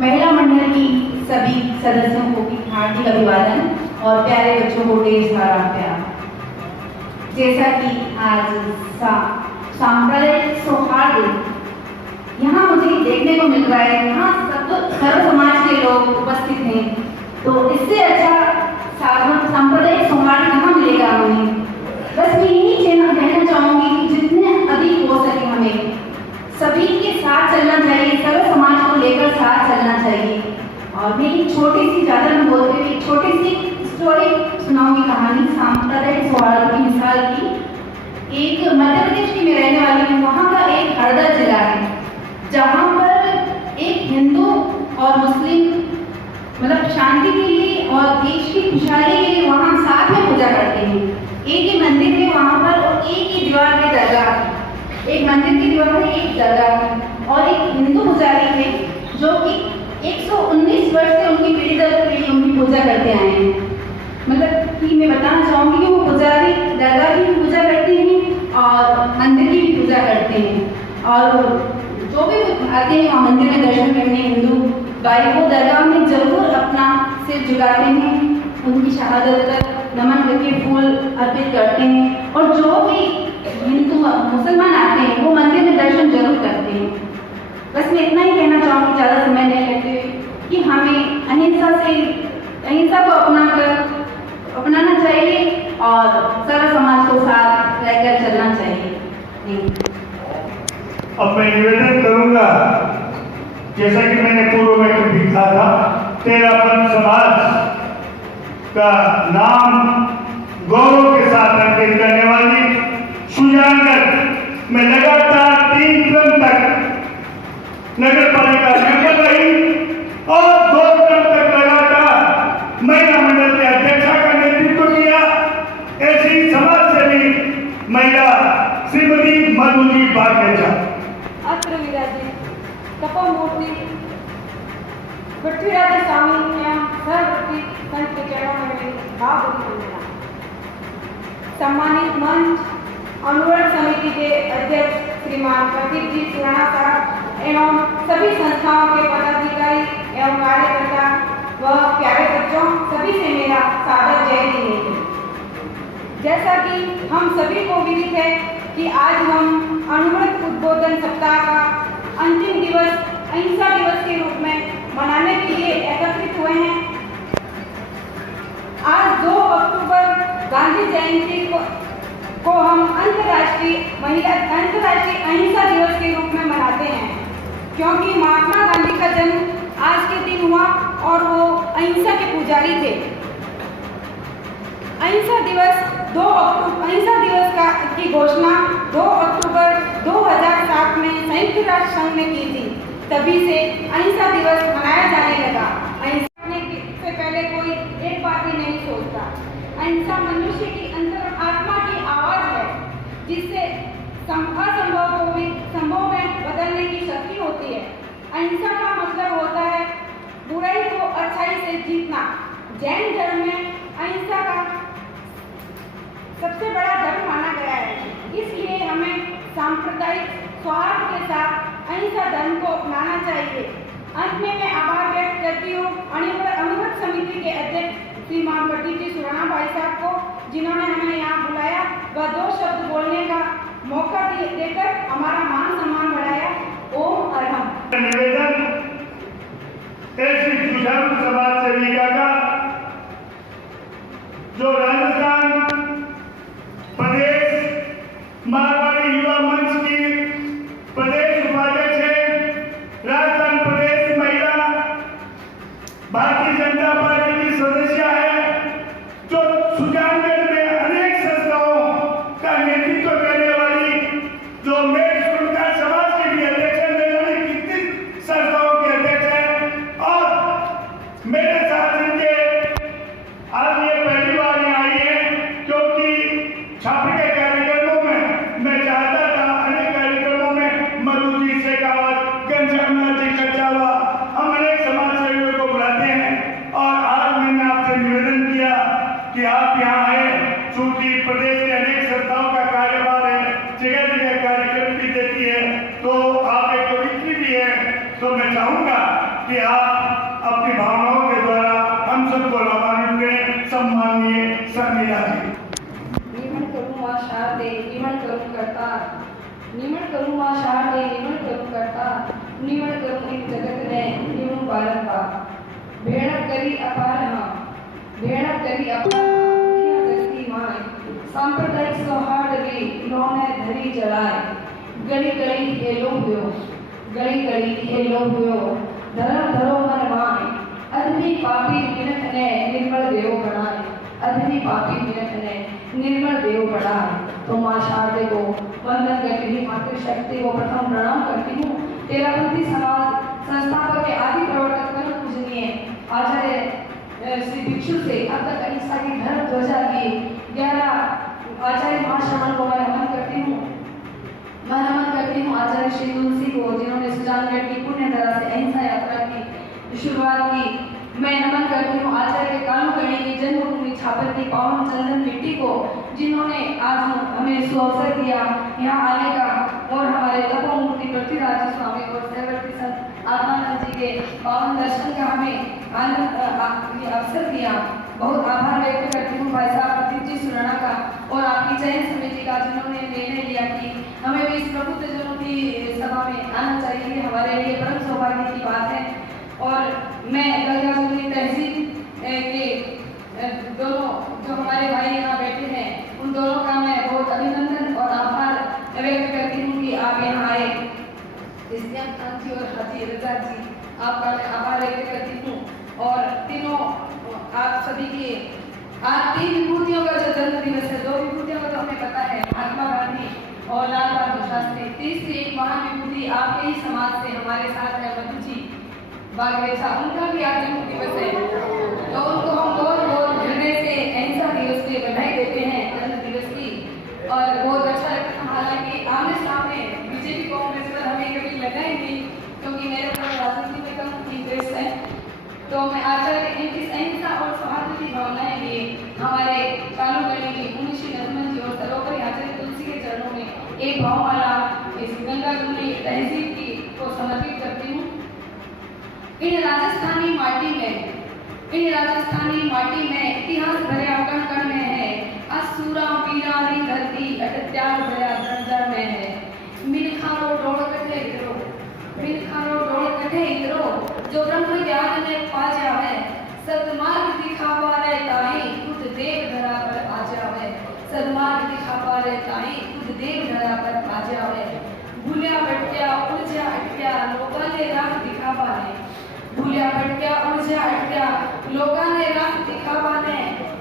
महिला मंडल की सभी सदस्यों को भी हार्दिक अभिवादन और प्यारे बच्चों को ढेर सारा प्यार। जैसा कि आज सांप्रदायिक सौहार्द यहाँ मुझे देखने को मिल रहा है, यहाँ सर्व समाज के लोग उपस्थित हैं, तो इससे अच्छा सांप्रदायिक सौहार्द कहाँ मिलेगा हमें। बस मैं यही कहना चाहूँगी कि जितने अधिक हो सके हमें सभी के साथ चलना चाहिए, सर्व समाज को लेकर साथ चलना चाहिए। और मैं एक छोटी सी, ज़्यादा न बोलते हुए एक छोटी सी स्टोरी सुनाऊंगी, कहानी सांप्रदायिक सौहार्द की मिसाल की। एक मध्य प्रदेश की मैं रहने वाली हूँ। वहाँ का एक हरदा जिला है जहाँ पर एक हिंदू और मुस्लिम मतलब शांति के लिए और देश की खुशहाली के लिए वहाँ साथ में पूजा करते हैं। एक ही मंदिर है वहाँ पर और एक ही दीवार में दरगाह, एक मंदिर की दीवार में एक दरगाह और एक हिंदू पुजारी है जो कि 119 वर्ष से उनकी पीढ़ी दर पीढ़ी उनकी पूजा करते आए हैं। मतलब कि मैं बताना चाहूँगी कि वो पुजारी दरगाह की भी पूजा करते हैं और मंदिर की भी पूजा करते हैं। और जो भी आते हैं वहाँ मंदिर में दर्शन करने हिंदू भाई वो दरगाह में जरूर अपना सिर झुकाते हैं, उनकी शहादत तक नमन करके फूल अर्पित करते हैं। और जो भी हिंदू मुसलमान आते हैं वो मंदिर में दर्शन जरूर करते हैं। बस मैं इतना ही कहना चाहूँगी, ज़्यादा समय नहीं लेते हुए, कि हमें अहिंसा को अपनाना चाहिए और सर्व समाज को साथ रहकर चलना चाहिए। अब मैं निवेदन करूंगा, जैसा कि मैंने पूर्व में भी कहा था, 13 समाज का नाम गौरव के साथ अंकित करने वाली सुजानगढ़ में लगातार 3 क्रम तक नगर पालिका मेंबर रही और 2 क्रम तक लगातार महिला तपोमूर्ति पृथ्वीराज स्वामी एवं सहवर्ती संत के चरणों में मेरी भावभीनी वंदना। सम्मानित मंच अनुवर्त समिति के अध्यक्ष श्रीमान प्रदीप जी सुराणा साहब एवं सभी संस्थाओं के पदाधिकारी एवं कार्यकर्ता व प्यारे बच्चों, सभी से मेरा सादर जय जिनेन्द्र। जैसा कि हम सभी को विदित है कि आज हम अणुव्रत उद्बोधन सप्ताह का अंतिम दिवस अहिंसा दिवस के रूप में मनाने के लिए एकत्रित हुए हैं। आज 2 अक्टूबर गांधी जयंती को हम अंतर्राष्ट्रीय अहिंसा दिवस के रूप में मनाते हैं, क्योंकि महात्मा गांधी का जन्म आज के दिन हुआ और वो अहिंसा के पुजारी थे। अहिंसा दिवस की घोषणा 2 अक्टूबर 2007 में संयुक्त राष्ट्र संघ ने की थी। तभी से अहिंसा दिवस मनाया जाने लगा। अहिंसा करने से पहले कोई एक बात ही नहीं सोचता। अहिंसा मनुष्य की अंतर आत्मा की आवाज है, जिससे असंभव को भी संभव में बदलने की शक्ति होती है। अहिंसा का मतलब होता है बुराई को अच्छाई से जीतना। जैन धर्म में अहिंसा का सबसे बड़ा धर्म माना गया है, इसलिए हमें सांप्रदायिक सौहार्द के साथ अहिंसा धर्म को अपनाना चाहिए। अंत में मैं आभार व्यक्त करती हूँ अणुव्रत समिति के अध्यक्ष श्रीमान प्रदीप जी सुराणा भाई साहब को, जिन्होंने हमें यहाँ बुलाया व 2 शब्द बोलने का मौका देकर हमारा मान सम्मान बढ़ाया। ओम अरहम। निवेदन ऐसी जुझारू समाज सेविका का जो राजस्थान प्रदेश मारवाड़ी युवा मंच की प्रदेश उपाध्यक्ष है, राजस्थान प्रदेश महिला भारतीय जनता पार्टी की सदस्य है, जो सुजानगढ़ में अनेक संस्थाओं का नेतृत्व करने वाली, जो मेट सुनकर समाज के भी अध्यक्ष है, कितनी संस्थाओं के अध्यक्ष है। और मेरे साथ इनके आज ये पहली बार यहाँ आई है, क्योंकि छात्र के कार्यक्रमों में मैं चाहता था, अनेक कार्यक्रमों में मधु जी शेखावत, घनश्याम जी कच्चावा, हम अनेक समाज सेवियों को बुलाते हैं। और आज मैंने आपसे निवेदन किया कि आप यहाँ आए, चूंकि प्रदेश के अनेक संस्थाओं का कार्यभार है, जगह जगह कार्यक्रम भी देती है, तो आप एक कवित्री भी है, तो मैं चाहूँगा कि आप अपनी भावनाओं के द्वारा हम सबको लाभान्वित करें। सम्माननीय शर्मिला जी। निमण करूं मां शारदे निमण करूं करता, निमण करूं मां शारदे निमण करूं करता, निमण करूं इन जगत ने निमण बारंबार। भेड़क करी अपार हां, भेड़क करी अपार दुखिया जगती माय, सांप्रदायिक सौहार्द भी इन्होंने धरी जलाए। गली गली हेलो हुयो, गली गली हेलो हुयो, धर्म धरो मन माय, अधनी पापी मिनट ने निर्मल देव बनाए, अधनी पापी मिनट ने निर्मल देव बढ़ाए। तो माँ शारदे को वंदन करती हूँ, मातृशक्ति को प्रथम प्रणाम करती हूँ। तेरापंथी समाज संस्थापक के आदि प्रवर्तक परम पूजनीय आचार्य श्री भिक्षु से अब तक अहिंसा की धर्म ध्वजा की 11 आचार्य महाश्रमण को मैं नमन करती हूँ। मैं नमन करती हूँ आचार्य श्री तुलसी को, जिन्होंने सुजानगढ़ की पुण्य धरा से अहिंसा यात्रा की शुरुआत की। मैं नमन करती हूँ आचार्य कालूगणी की जन्मभूमि छापर की पावन चंदन मिट्टी को, जिन्होंने आज हमें सुअवसर दिया यहाँ आने का, और हमारे तपोमूर्ति पृथ्वीराज स्वामी और सहवर्ती संत आत्मानंद जी के पावन दर्शन का हमें आनंद अवसर दिया। बहुत आभार व्यक्त करती हूँ भाई साहब प्रदीप जी सुराणा का और आपकी चयन समिति का, जिन्होंने निर्णय लिया कि हमें भी इस प्रबुद्धजनों की सभा में आना चाहिए। हमारे लिए परम सौभाग्य की बात है। और मैं गंगाजमुनी तहसील के दोनों जो हमारे भाई यहाँ बैठे हैं, उन दोनों का मैं बहुत अभिनंदन और आभार व्यक्त करती हूँ कि आप यहाँ आए। इस्लाम खान जी और हाजी रजा जी, आपका मैं आभार व्यक्त करती हूँ। और तीनों आप सभी के आज 3 विभूतियों का जो जन्म दिवस है, 2 विभूतियों का तो हमें पता है, महात्मा गांधी और लाल बहादुर शास्त्री। तीसरी एक महान विभूति आपके ही समाज से हमारे साथ है, मधु जी बागरेचा, उनका भी आज जन्म दिवस है। तो उनको हम बहुत बहुत हृदय से अहिंसा दिवस की बधाई देते हैं, जन्म दिवस की। और बहुत अच्छा लगता है, हालांकि आमने सामने बीजेपी कांग्रेस पर हमें कभी लगा ही नहीं, क्योंकि मेरे को राजनीति में कम इंटरेस्ट है। तो मैं आचार्य इनकी अहिंसा और सौहार्द की भावनाएं लिए हमारे कानूगणी जी, मुनिश्री नजमन जी और सर्वोपरि आचार्य तुलसी के चरणों में एक भावमाला इस गंगा जमुनी तहजीब की को समर्पित करती हूँ। इन राजस्थानी माटी में इतिहास भरा कण कण में है, असुरा वीरानी धरती अटत्याग भरा दर में है। मिलखारो डोड़ कठे इतरो जो ब्रह्म ज्ञान ने पा जावे, सदमार्ग दिखावा रे ताई खुद देव धरा पर आ जावे, सदमार्ग दिखावा रे ताई खुद देव धरा पर आ जावे। भूलिया भटक्या उलझा अटक्या लोका ने राह दिखावा ने, भूलिया भटक्या उलझा अटक्या लोका ने राह दिखावा ने,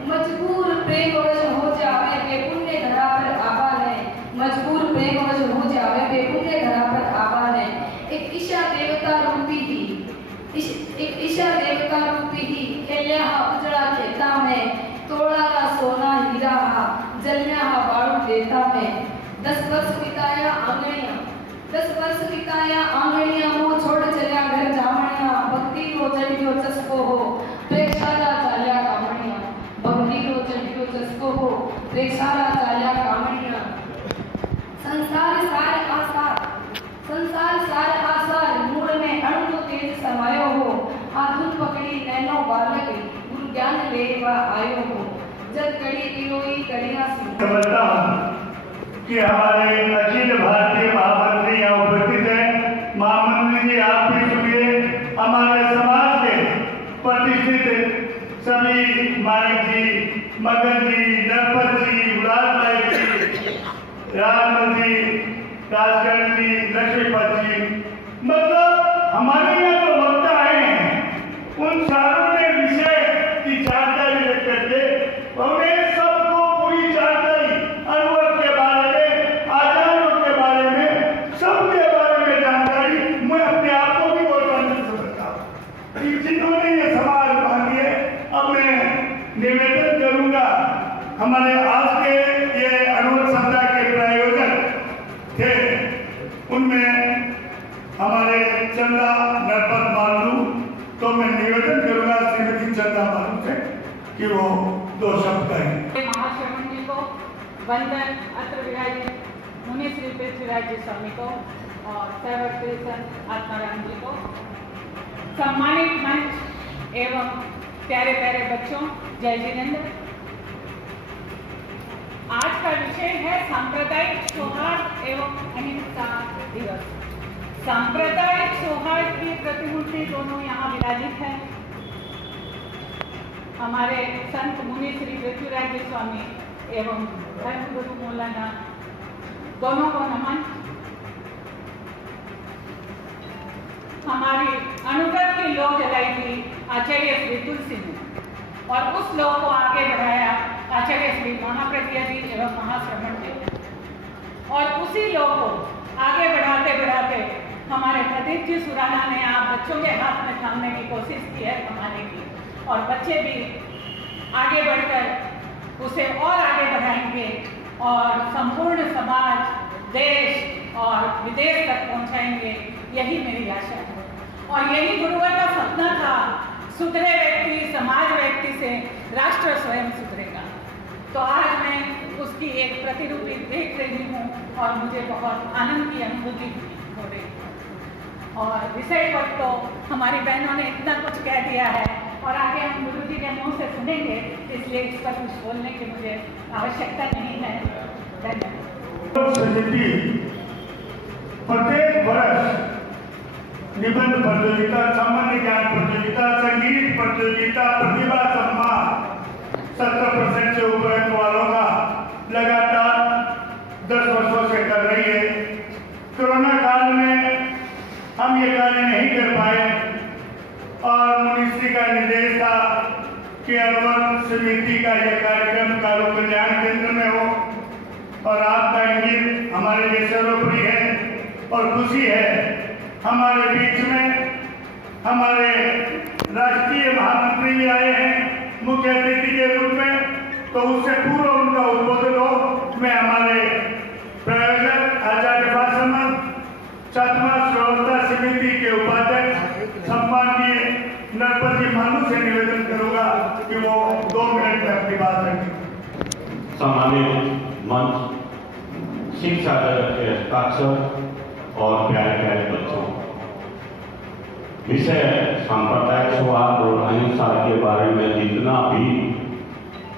मजबूर प्रेम वश हो जावे वे पुण्य धरा पर आवा ने, मजबूर प्रेम वश हो जावे वे पुण्य धरा पर आवा ने। एक ईशा देवता रूपी ही खेल्या उजड़ा खेता में, तोड़ा का सोना हीरा जलया बाड़ू देता में। 10 वर्ष बिताया आंगणिया मुंह छोड़ चलिया घर जामणिया, भक्ति रो चढ़ियो चस्को हो प्रेक्षाला चाल्या कामणिया, भक्ति रो चढ़ियो चस्को हो प्रेक्षाला चाल्या कामणिया। संसार सार आसार मूल में अणु तेज समायो हो, आधुन पकड़ी नैनो बालक गुरु ज्ञान लेवा आयो हो, जब कड़ी पिरोई कड़िया समझता हूँ कि हमारे अखिल भारतीय महामंत्री यहाँ उपस्थित हैं। महामंत्री जी आप भी सुनिए, हमारे समाज के प्रतिष्ठित सभी मानिक जी, मगन जी, नरपत जी, गुलाब भाई जी, राजमंत्री राजकरण जी, लक्ष्मीपत जी, मतलब हमारे यहाँ जो वक्ता आए हैं उन सारों ने विषय की जानकारी रख करके उन्हें सबको पूरी जानकारी अनुवाद के बारे में, आचार्यों के बारे में, सबके बारे में जानकारी मैं अपने आप को भी बहुत आनंद समझता हूँ। जिन्होंने ये सवाल मांगे, अब मैं निवेदन करूंगा, हमारे आज के ये अनुवाद सप्ताह के प्रायोजक थे, उनमें हमारे चंदा नरपत मालू, तो मैं निवेदन करूंगा श्रीमती चंदा मालू से कि वो 2 शब्द कहें। महाश्रवण जी को वंदन, अत्र विराजित मुनि श्री पृथ्वीराज जी स्वामी को और सर्वश्री संत आत्माराम जी को, सम्मानित मंच एवं प्यारे प्यारे बच्चों, जय जिनेंद्र। आज का विषय है सांप्रदायिक सौहार्द एवं अहिंसा दिवस। सांप्रदायिक सौहार्द की प्रतिमूर्ति दोनों यहाँ विराजित है। हमारे संत मुनि श्री पृथ्वीराज जी स्वामी एवं धर्मगुरु मौलाना दोनों को नमन। हमारी अनुगत की लौ जलाई थी आचार्य श्री तुलसी ने, और उस लौ को आगे बढ़ाया आचार्य श्री महाप्रज्ञा जी एवं महाश्रवण जी, और उसी लौ को आगे बढ़ाते बढ़ाते हमारे प्रदीप जी सुराना ने आप बच्चों के हाथ में थामने की कोशिश की है, थमाने की, और बच्चे भी आगे बढ़कर उसे और आगे बढ़ाएंगे और संपूर्ण समाज, देश और विदेश तक पहुंचाएंगे, यही मेरी आशा है। और यही गुरुवर का सपना था, सुधरे व्यक्ति, समाज व्यक्ति से राष्ट्र स्वयं सुधरेगा। तो आज मैं उसकी एक प्रतिरूपी देख रही हूँ और मुझे बहुत आनंद की अनुभूति हो रही है। और विषय पर तो हमारी बहनों ने इतना कुछ कह दिया है और आगे हम गुरु जी के मुँह से सुनेंगे, इसलिए इस पर कुछ बोलने की मुझे आवश्यकता नहीं है। धन्यवाद। प्रत्येक वर्ष निबंध प्रतियोगिता, सामान्य ज्ञान प्रतियोगिता, संगीत प्रतियोगिता, प्रतिभा सम्मान 70% से ऊपर अंक वालों का लगातार 10 वर्षों से कर रही है। कोरोना काल में हम ये कार्य नहीं कर पाए और मुनिश्री का निर्देश था कि अनुबंध समिति का यह कार्यक्रम कालू कल्याण केंद्र में हो, और आपका इंगित हमारे लिए सर्वोपरि है और खुशी है। हमारे बीच में हमारे राष्ट्रीय महामंत्री भी आए हैं मुख्य अतिथि के रूप में, तो उससे पूर्व उनका उद्बोधन हो। मैं हमारे प्रायोजक आचार्य भाषण छात्रा व्यवस्था समिति के सम्मानित मंच, शिक्षा जगत के हस्ताक्षर और प्यारे प्यारे बच्चों, विषय सांप्रदायिक सौहार्द और अहिंसा के बारे में जितना भी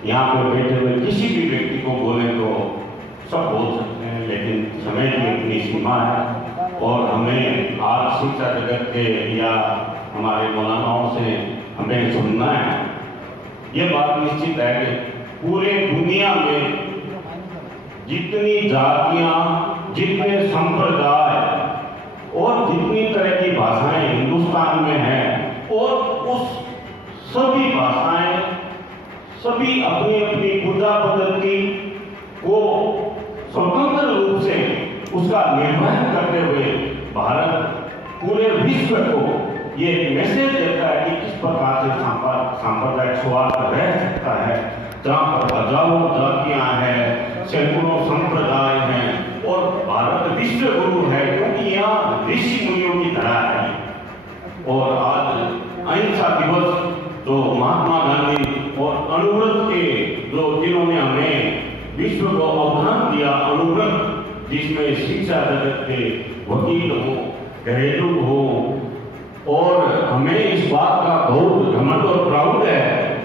यहाँ पर बैठे हुए किसी भी व्यक्ति को बोले तो सब बोल सकते हैं, लेकिन समय की अपनी सीमा है और हमें आज शिक्षा जगत के या हमारे मौलानाओं से हमें सुनना है। ये बात निश्चित है कि पूरे दुनिया में जितनी जातियां, जितने संप्रदाय और जितनी तरह की भाषाएं हिंदुस्तान में हैं और उस सभी भाषाएं, सभी अपनी अपनी पूजा पद्धति को स्वतंत्र रूप से उसका निर्वहन करते हुए भारत पूरे विश्व को ये मैसेज देता है कि किस प्रकार से सांप्रदायिक सौहार्द रह सकता है, जहाँ पर हजारों जातियां हैं, सैकड़ों संप्रदाय हैं और भारत विश्व गुरु है, क्योंकि यहाँ ऋषि मुनियों की धरा है। और आज अहिंसा दिवस जो महात्मा गांधी और अणुव्रत के जो जिन्होंने हमें विश्व को आह्वान दिया, अणुव्रत जिसमें शिक्षा जगत के वकील हो, घरेलू हो, और हमें इस बात का बहुत घमंड और प्राउड है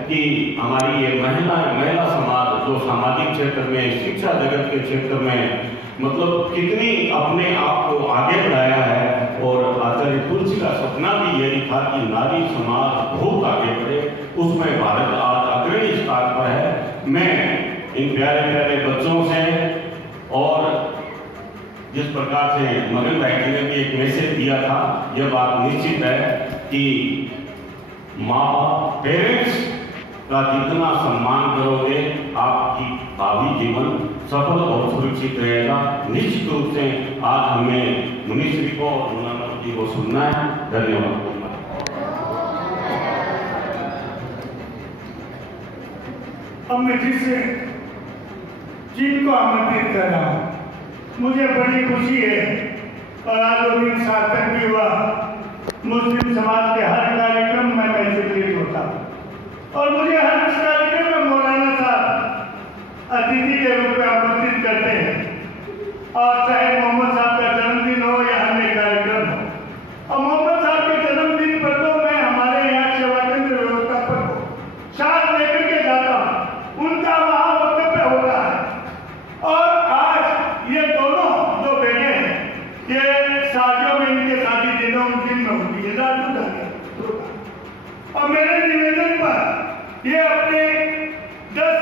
कि हमारी ये महिला समाज जो सामाजिक क्षेत्र में, शिक्षा जगत के क्षेत्र में मतलब कितनी अपने आप को आगे बढ़ाया है। और आचार्य तुलसी का सपना भी यही था कि नारी समाज बहुत आगे बढ़े, उसमें भारत आज अग्रणी स्थान पर है। मैं इन प्यारे प्यारे बच्चों से और जिस प्रकार से मगन भाई जी ने भी एक मैसेज दिया था, यह बात निश्चित है कि माँ पेरेंट्स का जितना सम्मान करोगे आपकी भावी जीवन सफल और सुरक्षित रहेगा। निश्चित रूप से आज हमें मुनिश्री को और मुनानंद जी को सुनना है। धन्यवाद। अब मैं जिसे जिनको आमंत्रित कर रहा हूँ, मुझे बड़ी खुशी है और आज वो दिन सार्थक भी हुआ। मुस्लिम समाज के हर कार्यक्रम में मैं सक्रिय होता हूँ और मुझे हर कार्यक्रम में मौलाना साहब अतिथि के रूप में आमंत्रित करते हैं। और चाहे मोहम्मद साहब का जन्मदिन हो या अन्य कार्यक्रम हो, और मोहम्मद साहब के जन्मदिन पर तो मैं हमारे यहाँ सेवा केंद्र व्यवस्था पर हो साथ लेकर के जाता हूँ, उनका वहाँ वक्तव्य होता है। और आज ये दोनों जो बैठे हैं, ये शादियों में इनके शादी दिन में होती है, और मेरे निवेदन पर ये अपने 10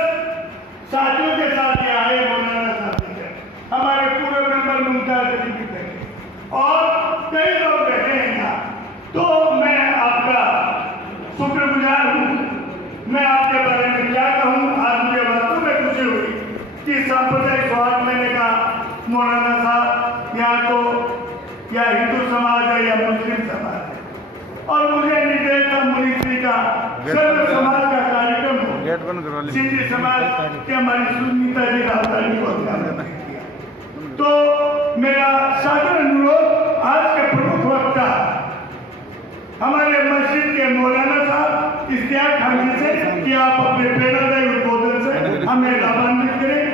साथियों के साथ ये आए मौलाना साहब के, हमारे पूरे मेंबर मुमताज अली भी बैठे और कई लोग बैठे हैं यहाँ। तो मैं आपका शुक्रगुजार हूँ। मैं आपके बारे में क्या कहूँ, आज मुझे वास्तव में खुशी हुई कि सांप्रदायिक सौहार्द मैंने कहा मौलाना साहब यहाँ तो या हिंदू समाज है या मुस्लिम समाज है, और मुझे निर्देश था मुनिश्री का सर्व समाज का कार्यक्रम हो, सिंधी समाज के हमारी सुनीता जी राजधानी को। तो मेरा सादर अनुरोध आज के प्रमुख वक्ता हमारे मस्जिद के मौलाना साहब इश्तियाक खान जी से कि आप अपने प्रेरणादायी उद्बोधन से हमें लाभान्वित करें।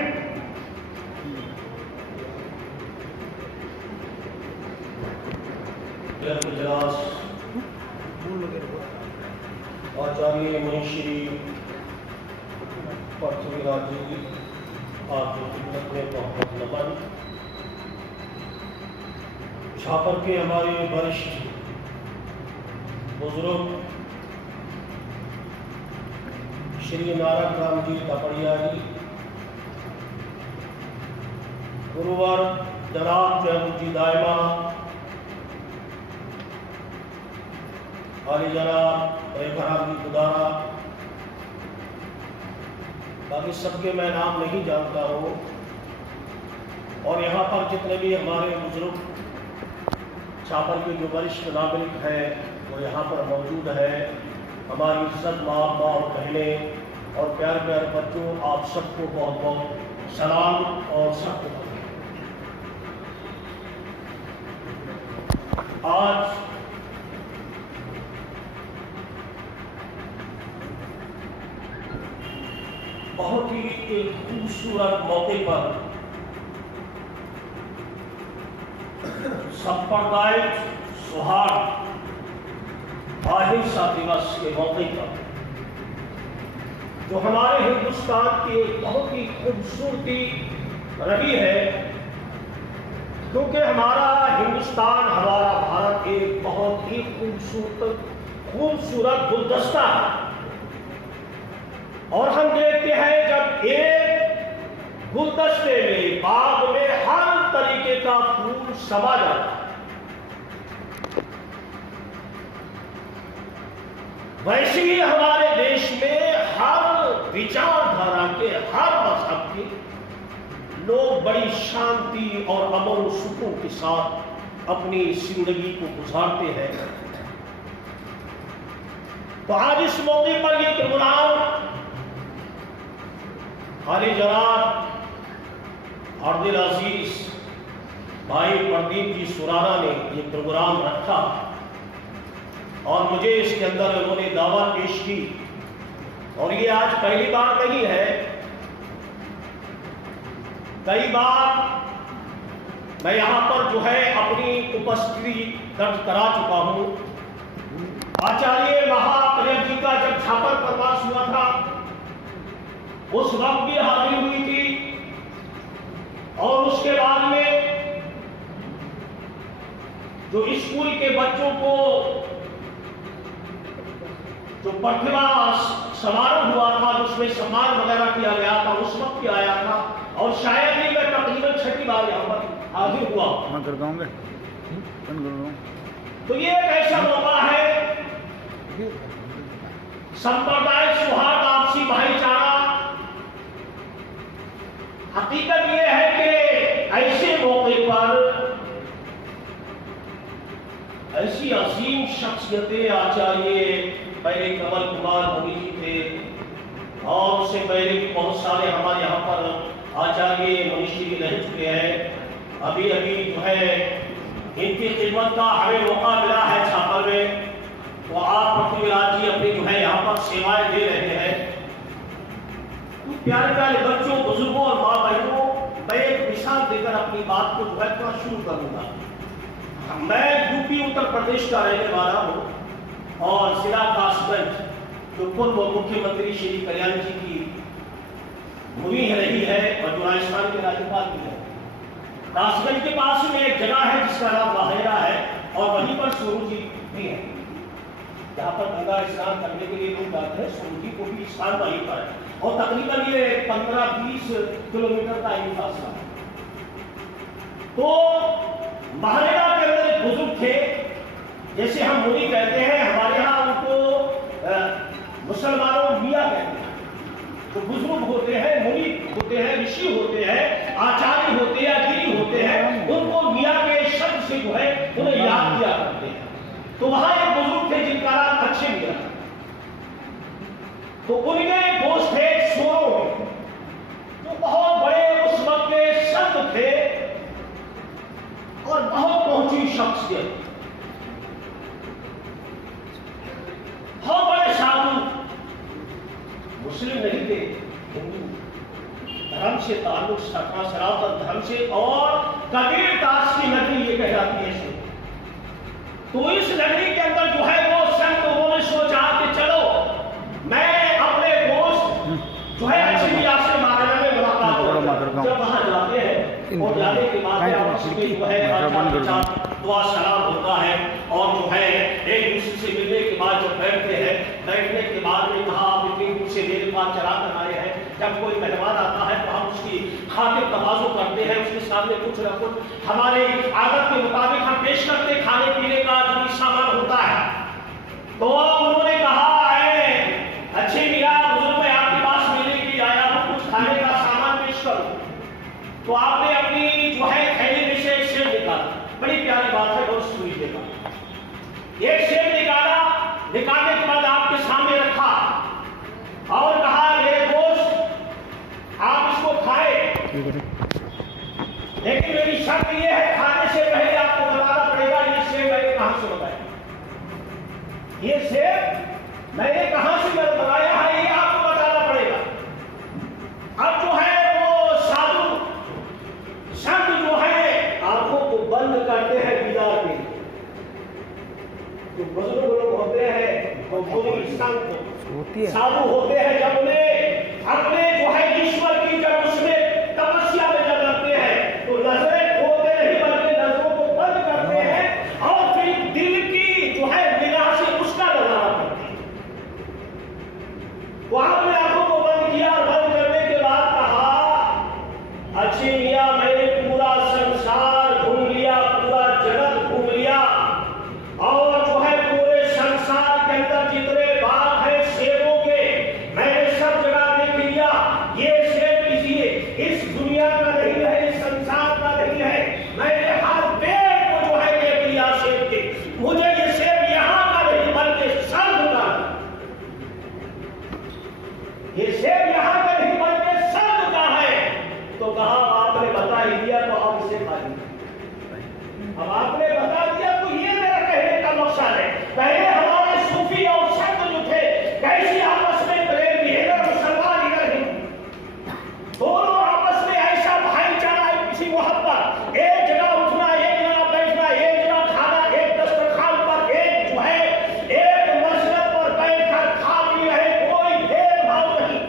आचार्य मुनिश्री पृथ्वीराज जी, आपकी खिदमत में बहुत नमन। छापर के हमारे वरिष्ठ बुजुर्ग श्री नारायण राम जी तपड़िया जी, गुरुवर जनाब जयपुर जी दायमा, आली जनाब रेखराम जी गुदारा, बाकी सबके मैं नाम नहीं जानता हूँ। और यहाँ पर जितने भी हमारे बुजुर्ग छापर के जो वरिष्ठ नागरिक हैं वो यहाँ पर मौजूद है, हमारी सब माँ और बहनें और प्यार प्यार बच्चों, आप सबको बहुत बहुत सलाम और सबको आज बहुत बहुत ही एक खूबसूरत मौके पर सांप्रदायिक सौहार्द अहिंसा दिवस के मौके पर जो हमारे हिंदुस्तान की एक बहुत ही खूबसूरती रही है, क्योंकि हमारा हिंदुस्तान, हमारा भारत एक बहुत ही खूबसूरत गुलदस्ता है। और हम देखते हैं जब एक गुलदस्ते में, बाग में हर तरीके का फूल समा जाता है, वैसे ही हमारे देश में हर विचारधारा के, हर मजहब के लोग बड़ी शांति और अमन सुकून के साथ अपनी जिंदगी को गुजारते हैं। तो आज इस मौके पर ये प्रोग्राम हमारे जनाब अब्दुल अजीज भाई प्रदीप जी सुराना ने ये प्रोग्राम रखा और मुझे इसके अंदर उन्होंने दावा पेश की। और ये आज पहली बार नहीं है, कई बार मैं यहां पर जो है अपनी उपस्थिति दर्ज करा चुका हूं। आचार्य महाप्रिय जी का जब छापर प्रवास हुआ था उस वक्त भी हाजिरी हुई थी, और उसके बाद में जो स्कूल के बच्चों को जो प्रतिभा समारोह हुआ था, उसमें सम्मान वगैरह किया गया था, उस वक्त भी आया था। और शायद ही मैं तकरीबन 6ठी बार यहाँ पर हाजिर हुआ। तो ये एक ऐसा मौका है, सांप्रदायिक सौहार्द, आपसी भाईचारा। हकीकत ये है कि ऐसे मौके पर ऐसी असीम शख्सियतें, आचार्य पहले कमल कुमार मोदी जी थे और उससे पहले भी बहुत सारे हमारे यहाँ पर आचार्य मनीषी भी रह चुके हैं। अभी अभी जो है इनकी खिदमत का हमें मौका मिला है छापर में, तो आप पृथ्वीराज जी अपनी जो है यहाँ पर सेवाएं दे रहे हैं। तो प्यारे प्यारे बच्चों, बुजुर्गों और माँ बहनों, मैं एक मिसाल देकर अपनी बात को जो है थोड़ा शुरू करूंगा। मैं यूपी उत्तर प्रदेश का रहने वाला हूँ और जिला कासगंज, जो पूर्व मुख्यमंत्री श्री कल्याण जी की भूमि रही है और जो राजस्थान के राज्यपाल भी है, कासगंज के पास में एक जगह है जिसका नाम बहेरा है, और वहीं पर सूरज जी भी है, जहाँ पर गंगा स्नान करने के लिए लोग जाते हैं। सूरज जी को भी स्थान वहीं पर है, और तकरीबन ये 15-20 किलोमीटर का ही फासला है। तो बहेरा के अंदर एक बुजुर्ग थे, जैसे हम मुनि कहते हैं, हमारे यहाँ उनको मुसलमानों मियाँ कहते हैं। तो बुजुर्ग होते हैं, मुनि होते हैं, ऋषि होते हैं, आचार्य होते हैं, गिरी होते हैं, उनको मियाँ के शब्द से जो है उन्हें याद किया करते हैं। तो वहां एक बुजुर्ग थे जिनका नाम अच्छे मियाँ। तो उनके दोस्त थे सोरो, जो बहुत बड़े उस वक्त के संत थे और बहुत पहुंची शख्सियत, बहुत बड़े साधु, मुस्लिम नहीं थे, हिंदू धर्म से ताल्लुक रखा, सनातन धर्म से, और कबीर दास की नगरी ये कहलाती है। तो इस नगरी के अंदर जो है वो संत, उन्होंने सोचा कि चलो मैं अपने दोस्त जो है अच्छी मियाँ से महाराजा में मुलाकात करूं। जब वहां जाते हैं और जाने के बाद आपस में जो है दुआ सलाम होता है, और जो है एक दूसरे से मिलने के बाद जब बैठते हैं, बैठने के बाद में कहा आप इतनी दूर से मेरे पास चला कर आए हैं, जब कोई मेहमान आता है तो हम उसकी खातिर तवाज़ो करते हैं, उसके सामने कुछ न कुछ हमारे आदत के मुताबिक हम पेश करते हैं, खाने पीने का जो भी सामान होता है। तो उन्होंने कहा अच्छे मियाँ, बुजुर्ग मैं आपके पास मिलने के लिए आया हूँ, कुछ खाने का सामान पेश करूँ। तो आपने अपनी जो है थैली में से एक सेब निकाला, बड़ी प्यारी बात है, बहुत सुनी देगा। एक सेब निकाला, निकालने के बाद आपके सामने रखा और कहा मेरे दोस्त आप इसको खाए, लेकिन मेरी शर्त यह है खाने से पहले आपको बताना पड़ेगा ये सेब मैंने कहां से बताया, ये सेब मैंने कहां से बनाया है, ये आपको बताना पड़ेगा। इंसान को साधु होते हैं जब उन्हें अपने जो है ईश्वर की जब उसमें तपस्या में जब लगते हैं तो नजरें खोलते नहीं बल्कि नजरों को बंद करते हैं और फिर दिल की जो है निगाह से उसका नजारा करते हैं। तो आपने आंखों को बंद किया और बंद करने के बाद कहा अच्छी मियां मैंने पूरा संसार घूम लिया, पूरा जगत घूम लिया और जो है पूरे संसार के अंदर जितने बाग हैं सेबों के मैंने सब जगह देख लिया। ये सेब इस दुनिया का नहीं है, इस संसार का नहीं है। मैंने हर पेड़ को जो है देख लिया सेब के। मुझे ये सेब यहाँ का नहीं बल्कि स्वर्ग का, ये सेब यहाँ का नहीं बल्कि स्वर्ग का है। तो कहा आपने बता ही दिया तो अब इसे खा लीजिए। अब आपने बता दिया तो ये मेरा कहने का मकसद है। पहले हमारे सूफी और संत जो थे कैसे आपस में प्रेम किए, इधर मुसलमान इधर हिंदू, दोनों आपस में ऐसा भाईचारा किसी मोहब्बत, एक जगह उठना, एक जगह बैठना, एक जगह खाना, एक दस्तरखान पर एक जो है एक मसलक पर बैठकर खा पी रहे, कोई भेदभाव नहीं,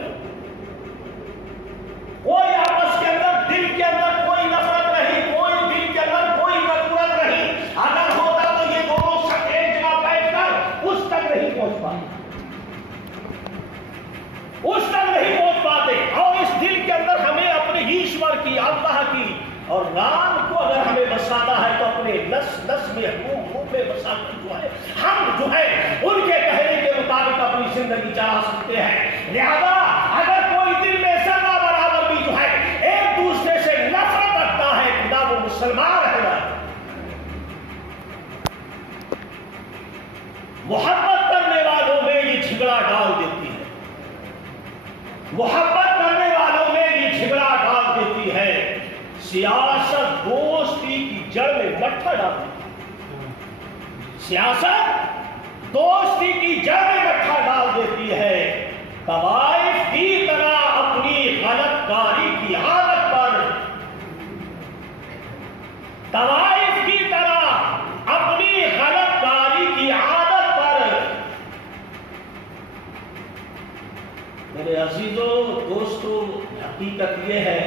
कोई आपस के अंदर दिल के अंदर कोई नफरत नहीं, कोई दिल के अंदर कोई कटुरत नहीं। अगर होता तो ये दोनों सब एक जगह बैठकर उस तक नहीं पहुंच पाते, उस तक नहीं पहुंच पाते। और इस दिल के अंदर हमें अपने ईश्वर की, अल्लाह की और राम को अगर हमें बसाना है तो अपने नस नस में, मुंह में बसाकर जो है हम जो है उनके कहने के मुताबिक अपनी जिंदगी चला सकते हैं। लिहाजा अगर कोई दिल में सदा बराबर भी जो है एक दूसरे से नफरत रखता है ना वो मुसलमान है ना मोहब्बत करने वालों में ये झगड़ा डाल देती है, मोहब्बत करने वालों में ये झगड़ा डाल देती है। सियासत दोस्ती की जड़ में मट्ठा डाल देती है, सियासत दोस्ती की जड़ में मट्ठा डाल देती है। तवाइफ की तरह अपनी गलतकारी की आदत पर, तवाइफ की तरह अपनी गलतकारी की आदत पर। मेरे अजीजों दोस्तों, हकीकत यह है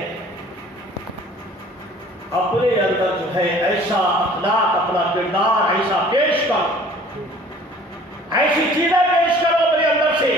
अपने अंदर जो है ऐसा अखलाक, अपना किरदार ऐसा पेश करो, ऐसी चीजें पेश करो अपने अंदर से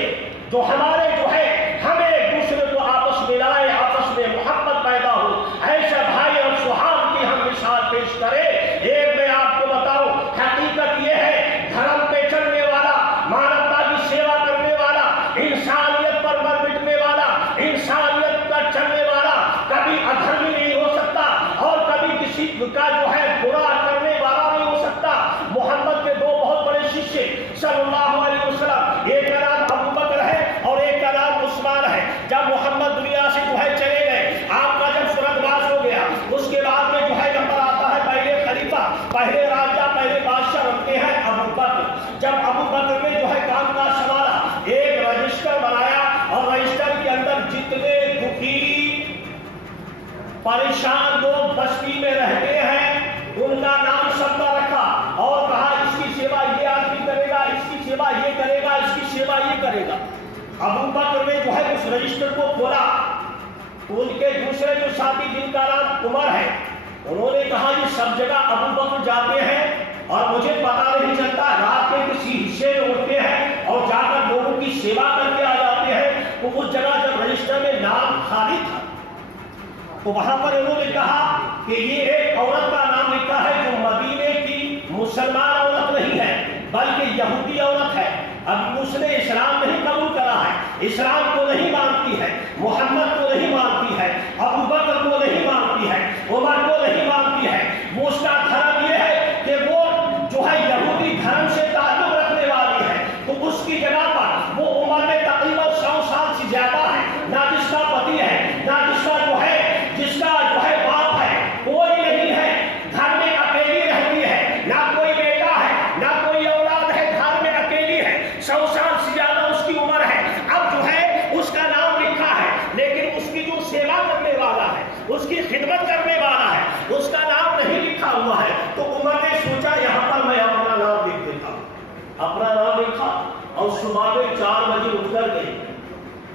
जो हमारे जो है हमें एक दूसरे को आपस में लाए, आपस में मोहब्बत पैदा हो। ऐसा भाई और सुहाग की हम मिसाल पेश करें। एक मैं आपको बताऊं, हकीकत यह है धर्म पे चलने वाला, मानवता की सेवा करने वाला, इंसानियत पर मर मिटने वाला, इंसानियत पर चलने वाला कभी अधर्मी नहीं हो सकता और कभी किसी का जो है बुरा करने वाला नहीं हो सकता। मोहम्मद के दो बहुत बड़े शिष्य सल्लल्लाहु अलैहि वसल्लम, एक का नाम अबू बकर है और एक का नाम उस्मान है। जब मोहम्मद दुनिया से जो है चले गए, आपका जब स्वर्गवास हो गया, उसके बाद में जो है नंबर आता है पहले खलीफा, पहले राजा, पहले बादशाह बनते हैं अबू बकर। जब अबू बकर ने जो है काम काज संभाला, एक रजिस्टर बनाया और रजिस्टर के अंदर जितने दुखी परेशान लोग बस्ती में रहते हैं उनका नाम सबका रखा और कहा इसकी सेवा ये आदमी करेगा, इसकी सेवा ये करेगा, इसकी सेवा ये करेगा। अबू बकर ने जो है उस रजिस्टर को खोला, उनके दूसरे जो साथी जिनका नाम उमर है, उन्होंने कहा ये सब जगह अबू बकर जाते हैं और मुझे पता नहीं चलता, रात के किसी हिस्से में उठते हैं और जाकर लोगों की सेवा करके आ जाते हैं। तो उस जगह जब रजिस्टर में नाम खाली था तो वहां पर उन्होंने कहा कि ये एक औरत का नाम लिखा है जो मदीने की मुसलमान औरत नहीं है बल्कि यहूदी औरत है। अब उसने इस्लाम नहीं कबूल करा है, इस्लाम को नहीं मानती है, मोहम्मद को नहीं मानती है, अबू बकर को नहीं मानती है, उमर को नहीं मानती है। वो उसका धर्म ये है कि वो जो है यहूदी धर्म से ताल्लुक रखने वाली है। तो उसकी जगह पर वो उम्र में तकरीबन 100 साल से ज्यादा है, ना जिसका पति है, ना जिसका जो है बाप है, कोई नहीं है, घर में अकेली रहती है, ना कोई बेटा है, ना कोई औलाद है, घर में अकेली है, 100 साल से ज्यादा उसकी उम्र है। अब जो है उसका नाम लिखा है, लेकिन उसकी जो सेवा करने वाला है, उसकी खिदमत करने वाला है, उसका नाम नहीं लिखा हुआ है। तो उमर ने सोचा यहाँ पर मैं अपना नाम लिख देता हूँ। अपना नाम लिखा और सुबह में